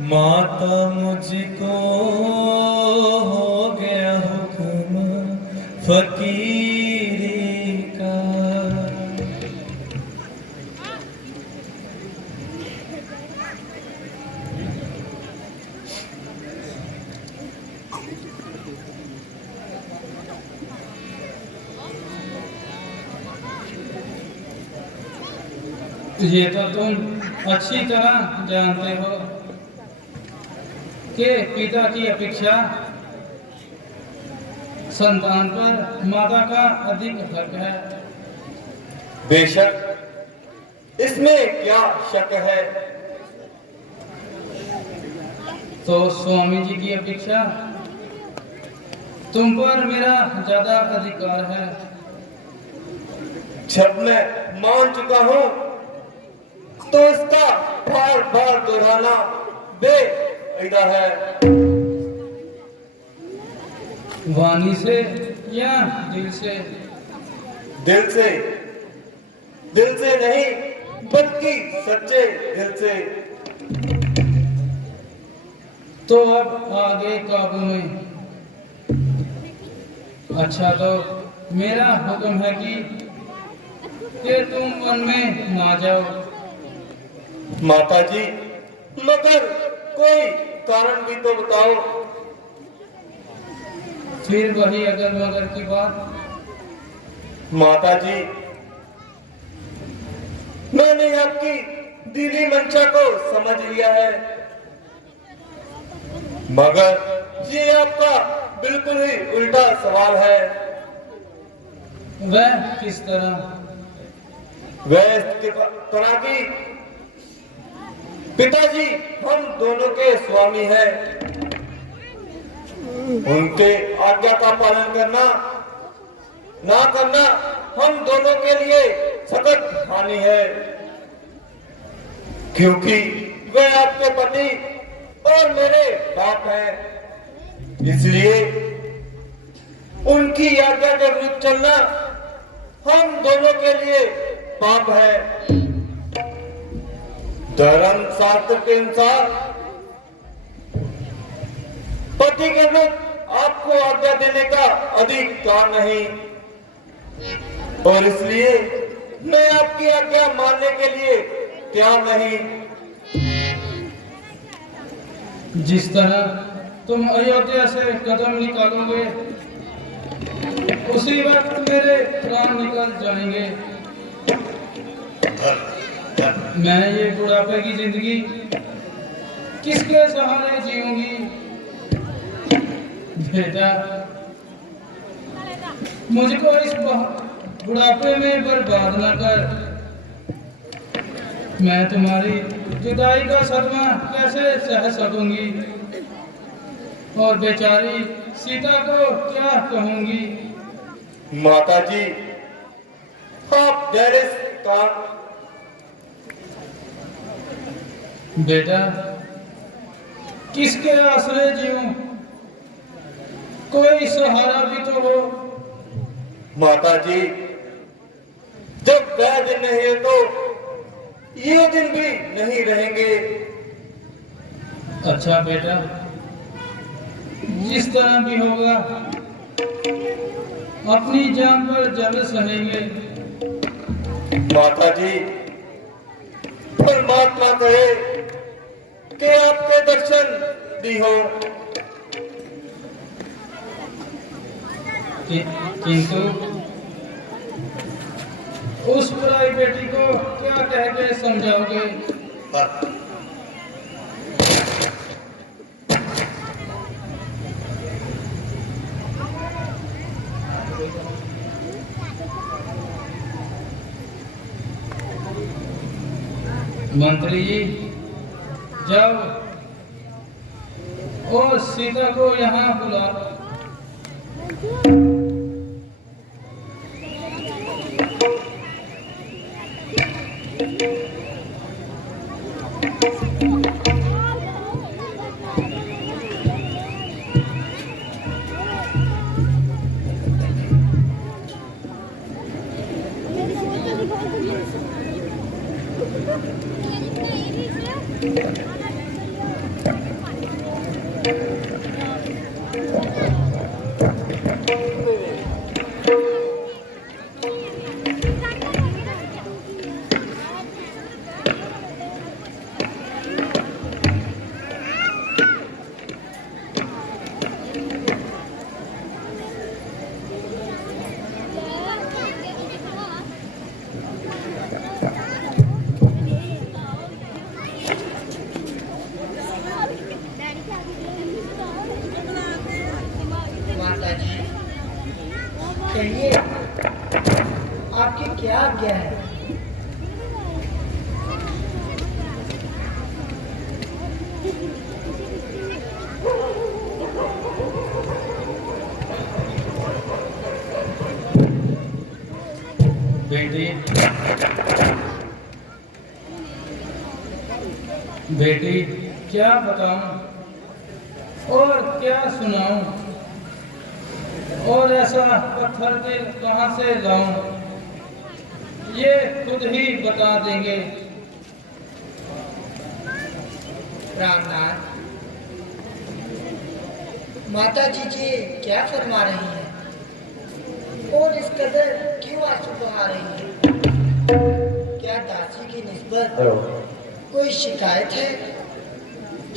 माता मुझको हो गया हुक्म फकीरी का। ये तो तुम अच्छी तरह जानते हो कि पिता की अपेक्षा संतान पर माता का अधिक हक है। बेशक इसमें क्या शक है। तो स्वामी जी की अपेक्षा तुम पर मेरा ज्यादा अधिकार है। जब मैं मान चुका हूं तो इसका बार बार दोहराना बेफायदा है। वाणी से या दिल से? दिल से, दिल से नहीं बल्कि सच्चे दिल से। तो अब आगे काबू में। अच्छा, तो मेरा हुक्म है कि तुम वन में ना जाओ। माता जी, मगर कोई कारण भी तो बताओ। फिर वही अगर मगर की बात। माता जी, मैंने आपकी दिली मंशा को समझ लिया है, मगर ये आपका बिल्कुल ही उल्टा सवाल है। वह किस तरह? वह इस तरह की, पिताजी हम दोनों के स्वामी हैं। उनके आज्ञा का पालन करना ना करना हम दोनों के लिए सख्त हानि है, क्योंकि वह आपके पति और मेरे बाप हैं। इसलिए उनकी आज्ञा के विरुद्ध चलना हम दोनों के लिए पाप है। धर्म शास्त्र के अनुसार पति के विरुद्ध आपको आज्ञा देने का अधिकार नहीं, और इसलिए मैं आपकी आज्ञा मानने के लिए तैयार नहीं। जिस तरह तुम अयोध्या से कदम निकालोगे उसी वक्त मेरे प्राण निकल जाएंगे। मैं ये बुढ़ापे की जिंदगी किसके सहारे जीऊंगी? बेटा, मुझको इस बुढ़ापे में बर्बाद न कर। मैं तुम्हारी जुदाई का सदमा कैसे सह सकूंगी, और बेचारी सीता को क्या कहूंगी? माता जी, आप धैर्य का। बेटा, किसके आश्रय जीऊं? कोई सहारा भी तो हो। माता जी, जब वह दिन नहीं है तो ये दिन भी नहीं रहेंगे। अच्छा बेटा, जिस तरह भी होगा अपनी जान पर जब सहेंगे। माता जी, परमात्मा कहे कि आपके दर्शन भी हो, किंतु उस पराई बेटी को क्या कह के समझाओगे? मंत्री जी, जाओ और सीता को यहाँ बुला। माता जी, कहिए आपकी क्या आज्ञा है? बेटी क्या बताऊं और क्या सुनाऊं, और ऐसा पत्थर दिल कहां से लाऊं, ये खुद ही बता देंगे। रामनाथ, माता जी क्या फरमा रही हैं और इस कदर क्यों आंसू बहा रही हैं? क्या दासी की निस्बत कोई शिकायत है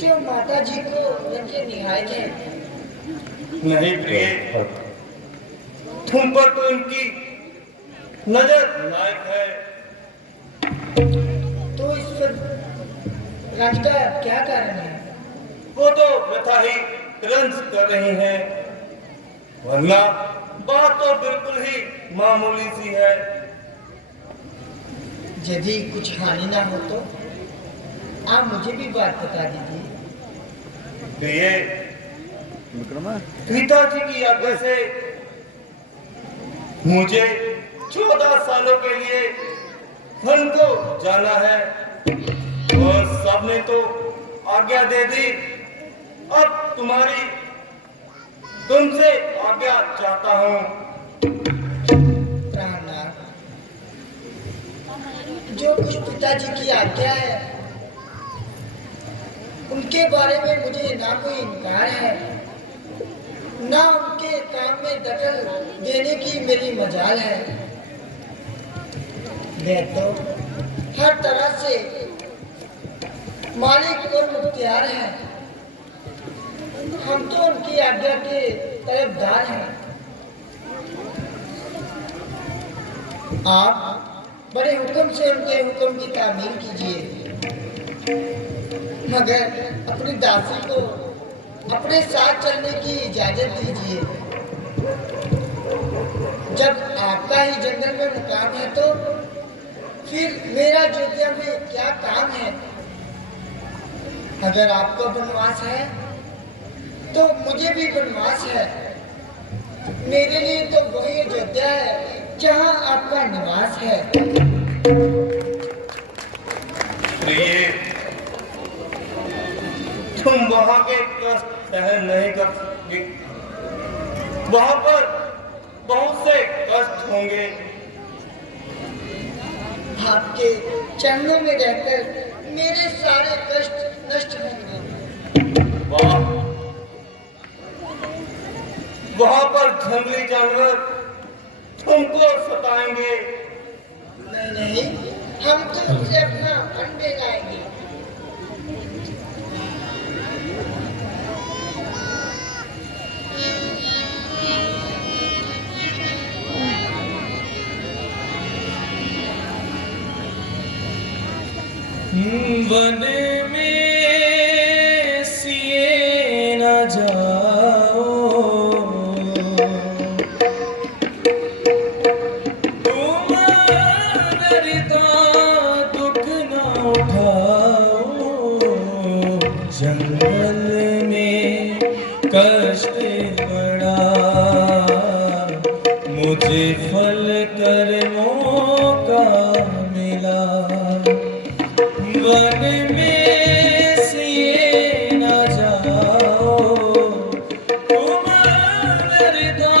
जो माता जी को रंजे निहायत है? नहीं प्रिय, तुम पर तो इनकी नजर लायक है। तो इस पर रंज का क्या कारण है? वो तो व्यथा ही रंज कर रही हैं, वरना बात तो बिल्कुल ही मामूली सी है। यदि कुछ हानि ना हो तो आप मुझे भी बात बता दीजिए। प्रिय, विक्रम है? पिताजी की आज्ञा से मुझे 14 सालों के लिए वन को जाना है और सबने तो आज्ञा दे दी। अब तुमसे आज्ञा चाहता हूँ। रामनाथ, जो कुछ पिताजी की आज्ञा है उनके बारे में मुझे ना कोई इनकार है, ना उनके काम में दखल देने की मेरी मजाल है। वे तो हर तरह से मालिक और मुख्तियार हैं, हम तो उनकी आज्ञा के तरफदार हैं। आप बड़े हुक्म से उनके हुक्म की तामील कीजिए, मगर अपनी दासी को अपने साथ चलने की इजाजत दीजिए। जब आपका ही जंगल में मुकाम है तो फिर मेरा अयोध्या में क्या काम है? अगर आपको वनवास है तो मुझे भी वनवास है। मेरे लिए तो वही अयोध्या है जहां आपका निवास है। प्रिय, तुम वहां के कष्ट सहन नहीं कर सकते, वहां पर बहुत से कष्ट होंगे। आपके चरणों में रहकर मेरे सारे कष्ट नष्ट होंगे। वाह, जंगली जानवर तुमको सताएंगे। नहीं नहीं, हम तो उनसे अपना अंडे लाएंगे। वन में सिए न जाओ, तुम नरता दुख न उठाओ। जंगल में कष्ट बड़ा, मुझे फल कर्मों का मिला। वन में सिए न जाओ, तुम नरता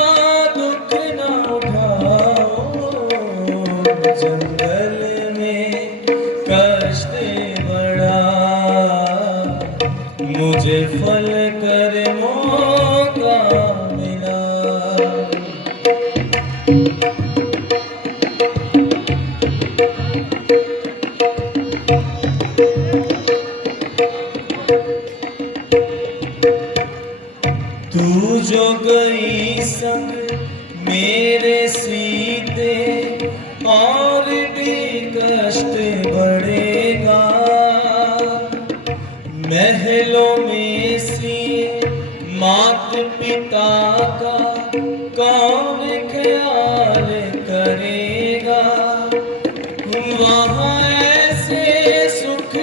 दुख न उठाओ। जंगल में कष्ट बड़ा, मुझे फल कर्मों का मिला। तू जो गई संग मेरे सीते, और भी कष्ट बढ़ेगा। महलों में सिए मात पिता का कौन ख्याल करेगा। वहाँ ऐसे सुख न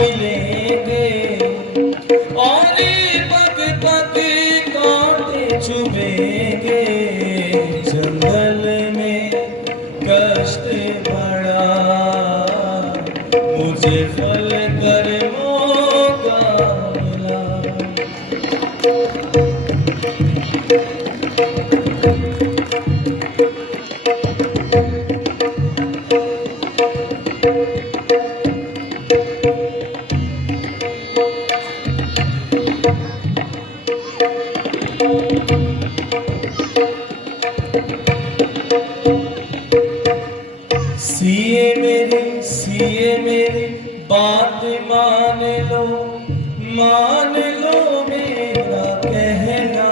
मिलेंगे, और पग पग कांटे चुभेंगे। जंगल में कष्ट बड़ा, मुझे फल कर्मों का मिला। सिए मेरी बात मान लो मेरा कहना।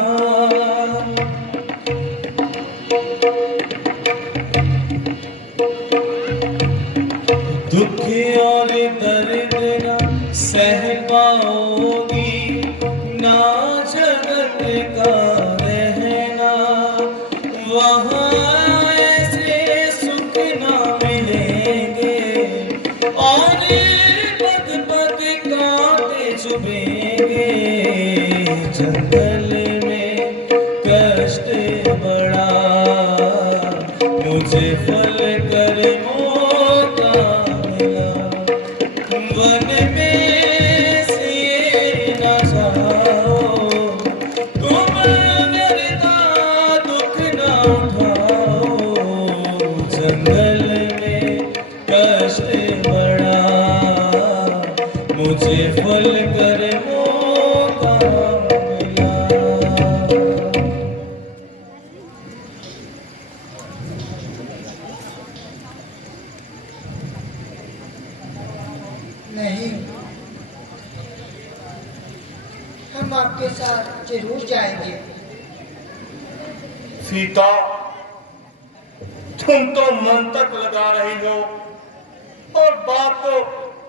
दुख और दर्द ना सह पाओगी, ना जगत का रहना। वहाँ ऐसे सुख ना मिलेंगे, और पग पग कांटे चुभेंगे। जंगल में कष्ट बड़ा, मुझे फल कर्मों का मिला। वन में सिए न जाओ, तुम नरता दुख न उठाओ। जंगल में कष्ट बड़ा, मुझे फल कर्मों का मिला। नहीं, हम आपके साथ जरूर जाएंगे। सीता, तुम तो मन तक लगा रही हो, और बात तो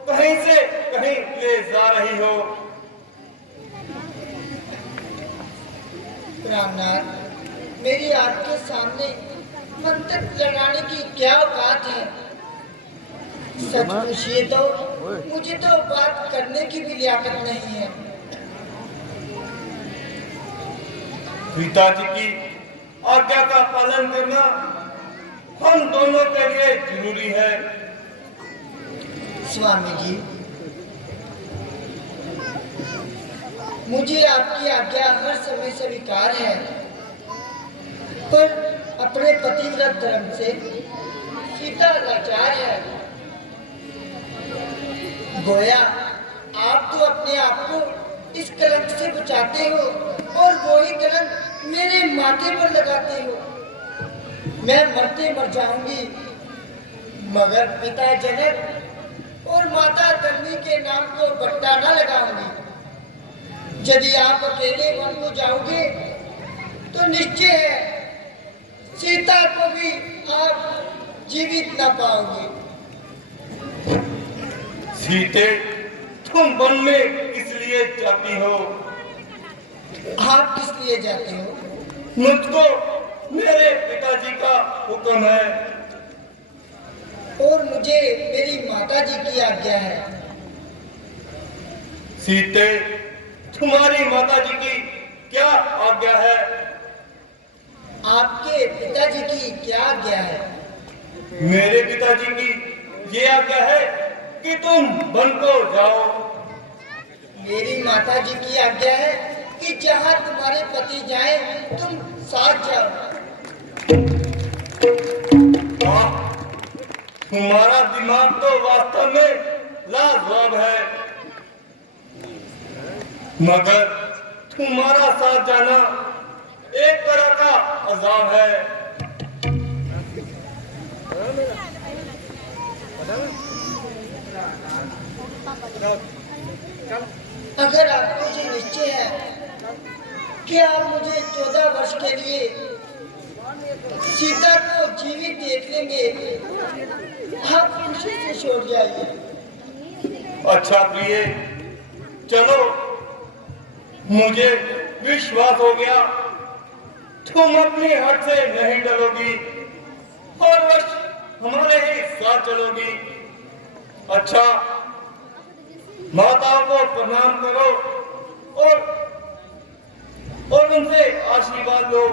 कहीं से कहीं ले जा रही हो। रामनाथ, मेरी आपके सामने मंतक लड़ाने की क्या औकात है। सच पूछिए तो मुझे तो बात करने की भी लियाकत नहीं है। पिताजी की आज्ञा का पालन करना हम दोनों के लिए जरूरी है। स्वामी जी, मुझे आपकी आज्ञा हर समय स्वीकार है, पर अपने पतिव्रत धर्म से सीता लाचार है। गोया आप तो अपने आप को इस कलंक से बचाते हो और वही कलंक मेरे माथे पर लगाते हो। मैं मरते मर जाऊंगी, मगर पिता जनक और माता धरणी के नाम को बट्टा न लगाऊंगी। यदि आप अकेले वन को जाओगे तो निश्चय है सीता को भी आप जीवित न पाओगे। सीते, तुम वन में इसलिए जाती हो? आप किस लिए जाते हो? मुझको मेरे पिताजी का हुक्म है और मुझे मेरी माता जी की आज्ञा है। सीते, तुम्हारी माता जी की क्या आज्ञा है? आपके पिताजी की क्या आज्ञा है? मेरे पिताजी की ये आज्ञा है कि तुम वन को जाओ। मेरी माता जी की आज्ञा है कि जहाँ तुम्हारे पति जाए तुम साथ जाओ। तुम्हारा दिमाग तो वास्तव में लाजवाब है, मगर तुम्हारा साथ जाना एक तरह का अजाब है। अगर आपको ये निश्चय है कि आप मुझे 14 वर्ष के लिए सीता को जीवित देख लेंगे, आप खुशी से छोड़ जाइए। अच्छा प्रिय, चलो, मुझे विश्वास हो गया तुम अपनी हट से नहीं डलोगी और बस हमारे ही साथ चलोगी। अच्छा, माताओं को प्रणाम करो और उनसे आशीर्वाद लो।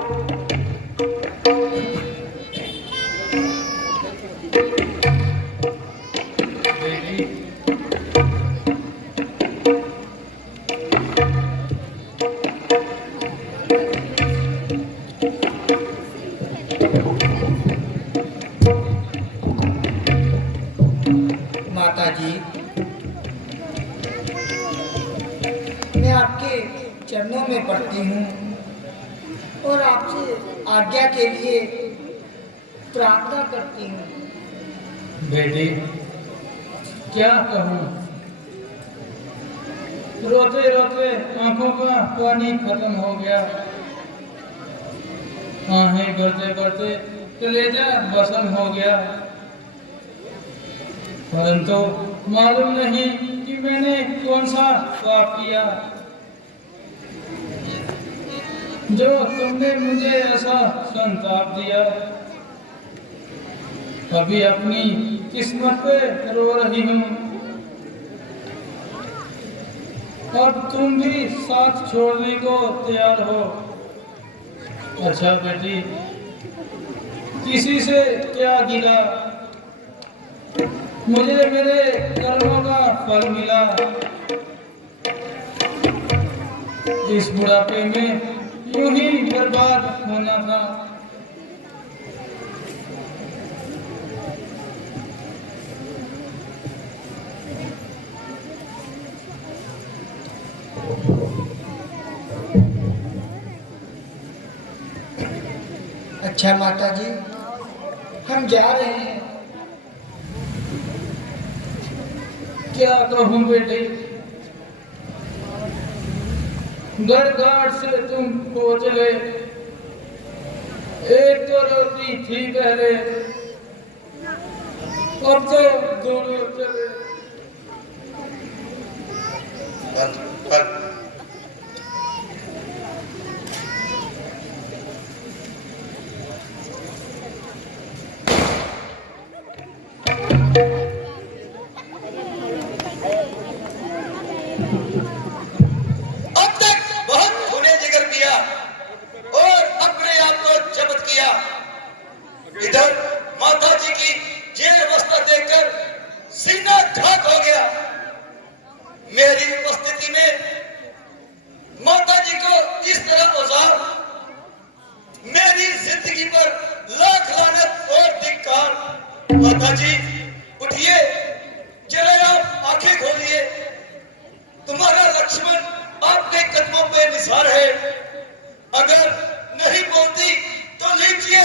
माता जी, मैं आपके चरणों में पड़ती हूँ और आपसे आज्ञा के लिए प्रार्थना करती हूँ। बेटी, क्या कहूँ, रोते रोते आंखों का पानी खत्म हो गया, आहें भरते भरते कलेजा बसन हो गया, परंतु मालूम नहीं कि मैंने कौन सा पाप किया जो तुमने मुझे ऐसा संताप दिया। अभी अपनी किस्मत पे रो रही हूँ, अब तुम भी साथ छोड़ने को तैयार हो। अच्छा बेटी, किसी से क्या गिला, मुझे मेरे कर्मों का फल मिला। इस बुढ़ापे में यूं ही बर्बाद होना था। अच्छा माता जी, हम जा रहे हैं। क्या कहूँ बेटे, घर घाट से तुम पहुंच गए। एक तो रोटी थी पहले, अब तो दोनों चले। इधर माता जी की जेल अवस्था देखकर सीना ढाक हो गया। मेरी उपस्थिति में अगर नहीं बोलती तो लीजिए,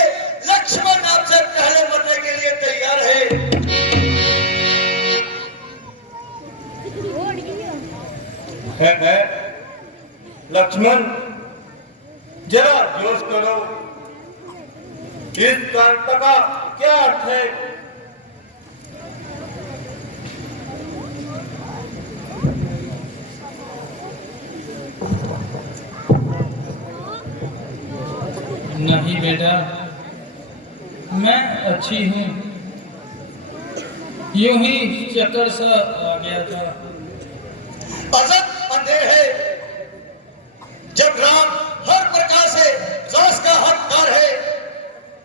लक्ष्मण आपसे पहले मरने के लिए तैयार है। लक्ष्मण, जरा जोश करो। इस वार्ता का क्या अर्थ है? नहीं बेटा, मैं अच्छी हूँ, यूं ही चक्कर सा आ गया था। अजब अंधेर है, जब राम हर प्रकार से रास का हकदार है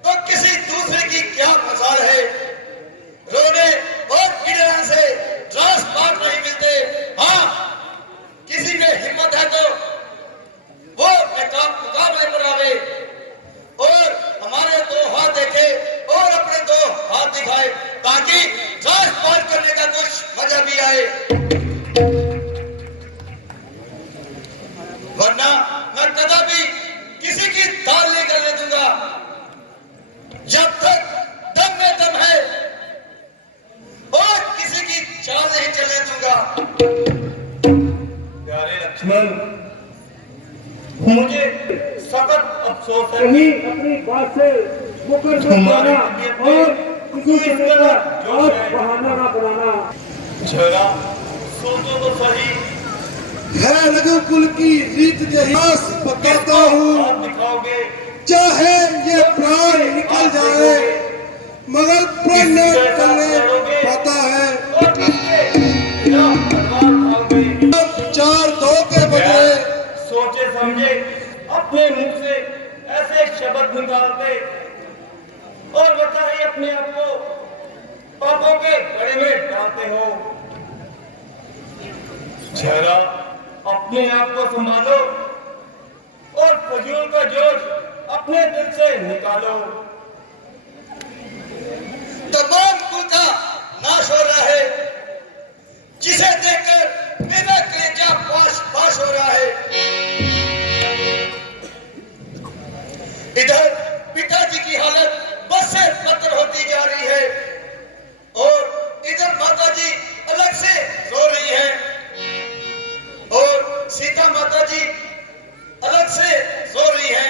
तो किसी दूसरे की क्या मजाल है। रोने और गिड़ने से रास पार नहीं मिलते। हाँ, किसी में हिम्मत है तो वो मुकाबले पर आवे और हमारे दो हाथ देखे और अपने दो हाथ दिखाए, ताकि रास पार करने का कुछ मजा भी आए। वरना मैं कदापि किसी की दाल नहीं करने दूंगा। जब तक दम में दम है और किसी की चाल नहीं चलने दूंगा। प्यारे लक्ष्मण, मुझे सख्त अफसोस है कहीं अपनी बात से मुकर मत तुम्हारी जाना तबीयत और में किसी कोई तरह का जोश और है। बहाना ना बनाना। जरा सोचो तो सही। है रघुकुल की रीत यही बताता हूँ, आप दिखाओगे चाहे ये प्राण निकल जाए मगर प्रण न निकलने पाता है। और किसके खिलाफ तलवार उठाओगे? अब 4-2 के बदले सोचे समझे अपने मुंह से ऐसे शब्द निकालते और बताइए अपने आप को पापों के घड़े में डालते हो। जरा अपने आप को संभालो और फजूल का जोश अपने दिल से निकालो। तमाम कुल का नाश हो रहा है, जिसे देखकर मेरा कलेजा पाश पाश हो रहा है। इधर पिताजी की हालत बस से बदतर होती जा रही है और इधर माताजी अलग से रो रही है और सीता माताजी अलग से रो रही है।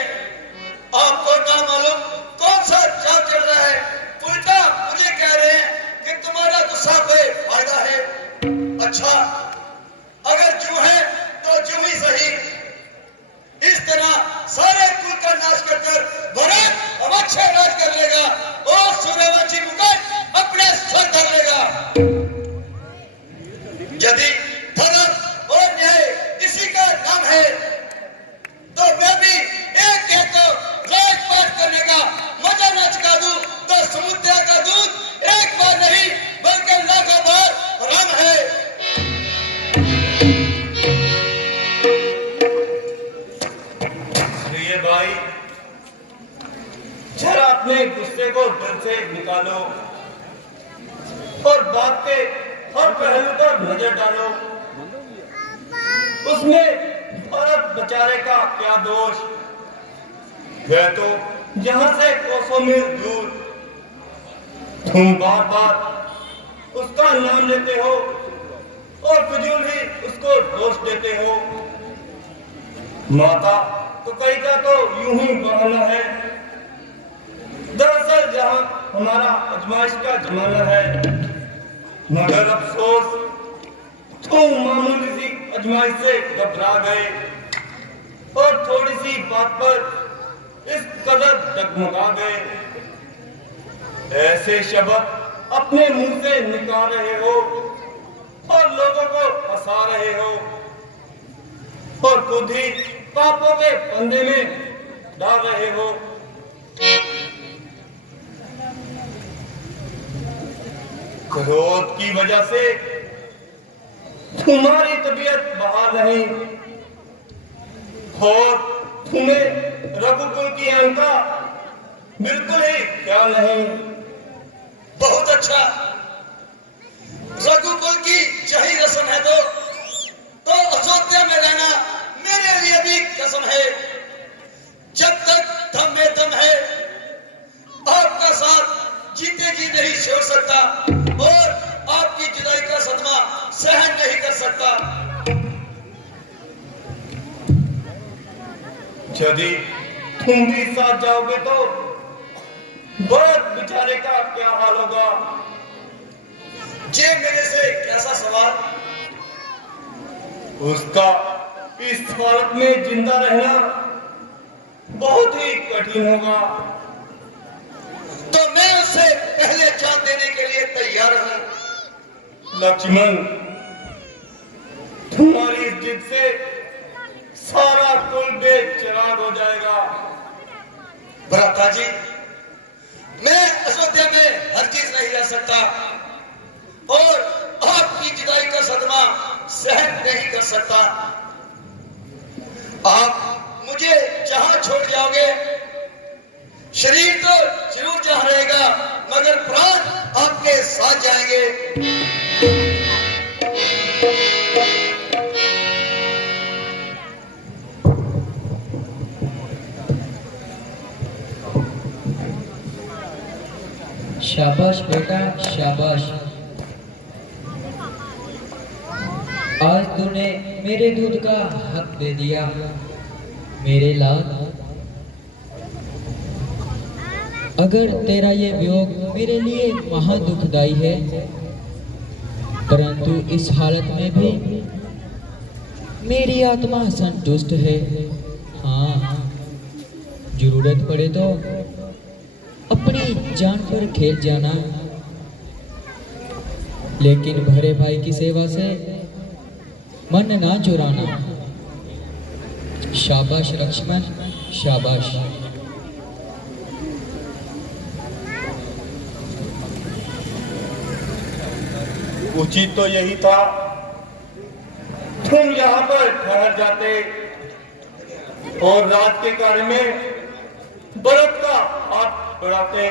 आपको ना मालूम कौन सा चाल चल रहा है। उल्टा मुझे कह रहे हैं कि तुम्हारा गुस्सा कोई फायदा है। अच्छा, अगर जू है तो जू ही सही। इस तरह सारे कुल का नाश कर भरत अवश्य राज कर लेगा और सूर्यवंशी मुकुट अपने सर धर लेगा। यदि धर्म और न्याय इसी का नाम है तो मैं भी एक तो राजपाट करने का मजा न चुका दूं तो समुद्र का दूध एक बार नहीं बल्कि लाखों बार हराम है। प्रिय भाई, जरा अपने गुस्से को दिल से निकालो और बात के हर पहलू पर नजर डालो। उसमें भरत बेचारे का क्या दोष? वह तो यहाँ से कोसों मील दूर। तुम बार बार उसका नाम लेते हो और फिजूल ही उसको दोष देते हो। माता तो कई का तो यूं ही बहाना है। दरअसल जहाँ हमारा आजमाइश का जमाना है, मगर अफसोस तुम मामूली सी आजमाइश से घबरा गए और थोड़ी सी बात पर इस कदर डगमगा गए। ऐसे शब्द अपने मुंह से निकाल रहे हो और लोगों को हंसा रहे हो और खुद ही पापों के फंदे में डाल रहे हो। क्रोध की वजह से तुम्हारी तबीयत बहाल नहीं और तुम्हें रघुकुल की अहंका बिल्कुल ही ख्याल नहीं। बहुत अच्छा, रघुकुल की यही रस्म है तो अयोध्या में रहना मेरे लिए भी कसम है। यदि तुम भी साथ जाओगे तो भरत बेचारे का क्या हाल होगा? ये मेरे से कैसा सवाल? उसका इस हालत में जिंदा रहना बहुत ही कठिन होगा। तो मैं उसे पहले जान देने के लिए तैयार हूं। लक्ष्मण, तुम्हारी इस जिद से सारा कुल बेचिराग हो जाएगा। भ्राता जी, मैं अयोध्या में हर चीज नहीं रह सकता और आपकी जुदाई का सदमा सहन नहीं कर सकता। आप मुझे जहां छोड़ जाओगे, शरीर तो जरूर जहां रहेगा, मगर प्राण आपके साथ जाएंगे। शाबाश बेटा शाबाश। आज तूने मेरे दूध का हक दे दिया मेरे लाल। अगर तेरा ये वियोग मेरे लिए महा दुखदाई है, परंतु इस हालत में भी मेरी आत्मा संतुष्ट है। हाँ, जरूरत पड़े तो अपनी जान पर खेल जाना, लेकिन भरे भाई की सेवा से मन ना चुराना। शाबाश लक्ष्मण शाबाश। उचित तो यही था, तुम यहाँ पर ठहर जाते और रात के कार्य में भरत का हाथ बढ़ाते।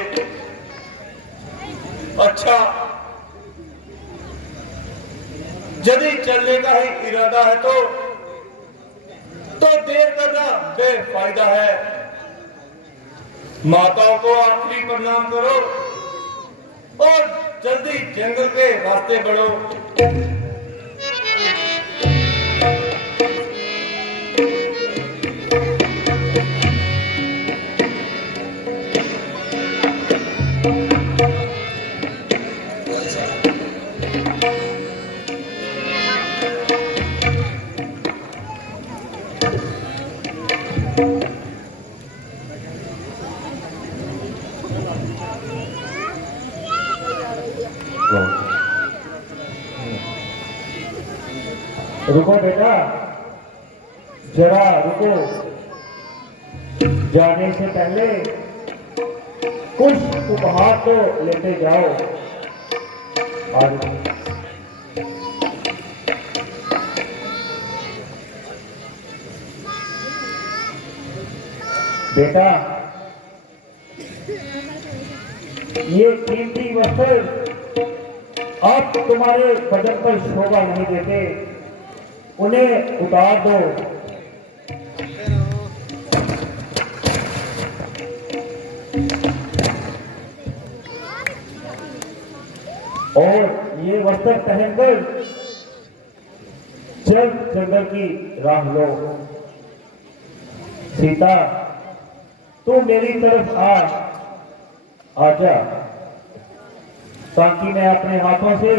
अच्छा, यदि चलने का ही इरादा है तो देर करना बेफायदा है। माताओं को आखिरी प्रणाम करो और जल्दी जंगल के रास्ते बढ़ो। रुको बेटा, जरा रुको। जाने से पहले कुछ उपहार तो लेते जाओ। आज बेटा, ये कीमती वस्त्र आप तुम्हारे बदन पर शोभा नहीं देते, उन्हें उतार दो। और ये वस्त्र पहनकर चल जंगल की राह लो। सीता, तू मेरी तरफ आजा, ताकि मैं अपने हाथों से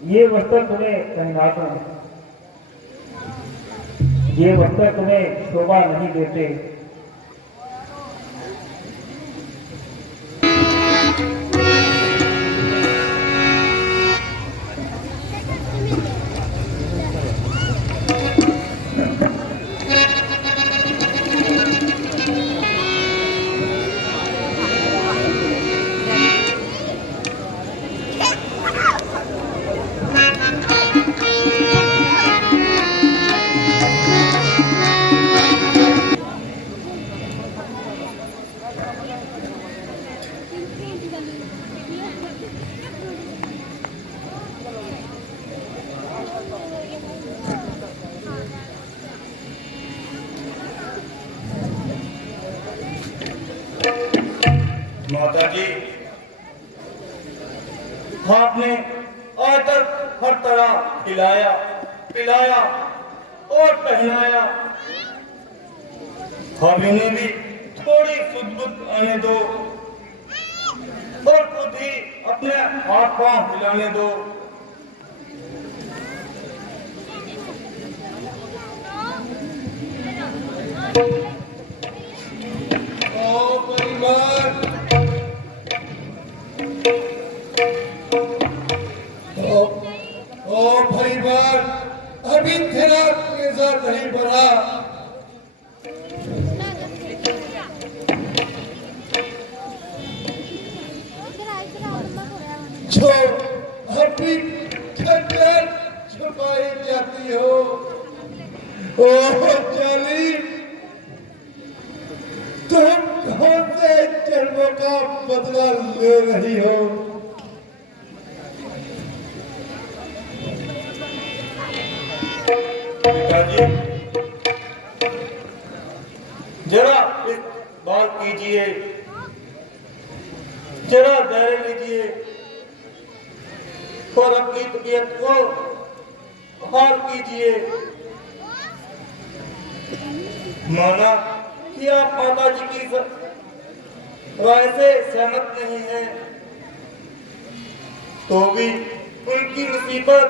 ये वस्त्र तुम्हें पहना दूं। ये वस्त्र तुम्हें शोभा नहीं देते। माता जी, आपने आज तक हर तरह खिलाया, पिलाया और पहनाया, अब इन्हें भी थोड़ी सुध आने दो और खुद ही अपने हाथ पांव हिलाने दो। ओ परिवार, ओ परिवार, अभी तेरा कलेजा नहीं भरा। जो अपनी खंजर छुपाई जाती हो, ओ जालिम, तुम कौन से जन्मों का बदला ले रही हो? पिताजी, जरा इस बात कीजिए, जरा धैर्य लीजिए और अपनी तबीयत को हाल कीजिए। माना कि आप माता जी की राय से सहमत नहीं है, तो भी उनकी मुसीबत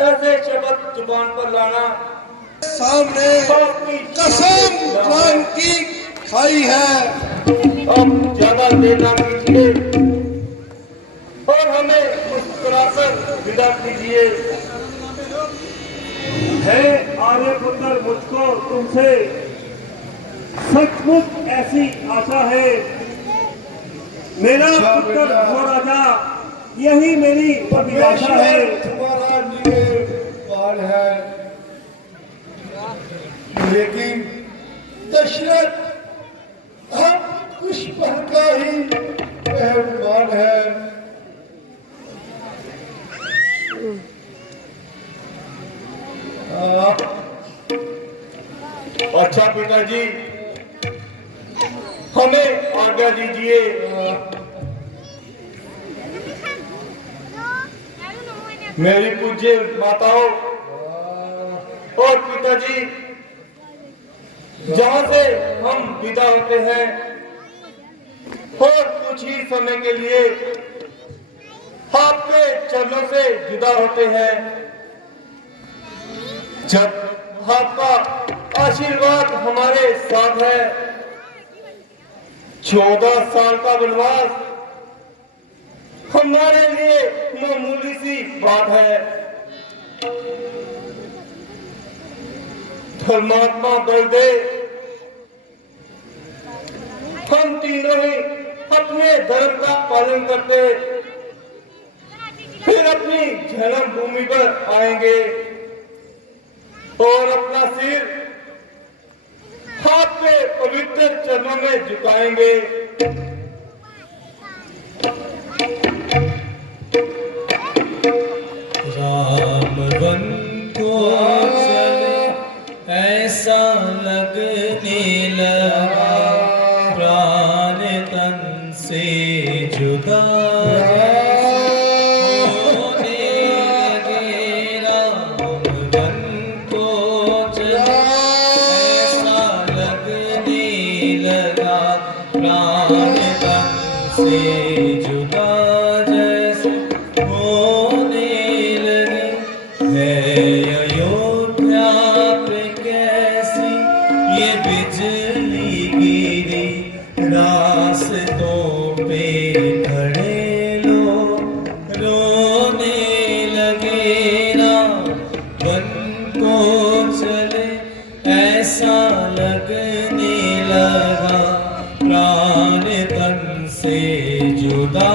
ऐसे शब्द जुबान पर लाना सामने कसम जान की खाई है। अब ज्यादा देर ना कीजिए और हमें मुस्कुराकर विदा कीजिए। है आर्यपुत्र, मुझको तुमसे सचमुच ऐसी आशा है। मेरा पुत्र हो राजा, यही मेरी अभिलाषा है। तुम्हारा निवेदन है, लेकिन दशरथ अब कुछ पल का ही मेहमान है। अच्छा पिताजी, हमें आज्ञा दीजिए। मेरी पूज्य माताओं और पिताजी, जहां से हम विदा होते हैं और कुछ ही समय के लिए आपके चरणों से जुदा होते हैं, जब आपका आशीर्वाद हमारे साथ है। 14 साल का वनवास हमारे लिए मामूली सी बात है। धर्मात्मा बलदे, हम तीनों ही अपने धर्म का पालन करते फिर अपनी जन्म भूमि पर आएंगे और अपना सिर आपके पवित्र चरणों में झुकाएंगे। राम वन को चले ऐसा लगने लगा, प्राण तन से जुदा जुदा जैसे होने लगे। है अयोध्या पे कैसी ये बिजली गिरी, रास्तों पे खड़े लोग रोने लगे। रावण को चले ऐसा लगने लगा, प्राण तन से जुदा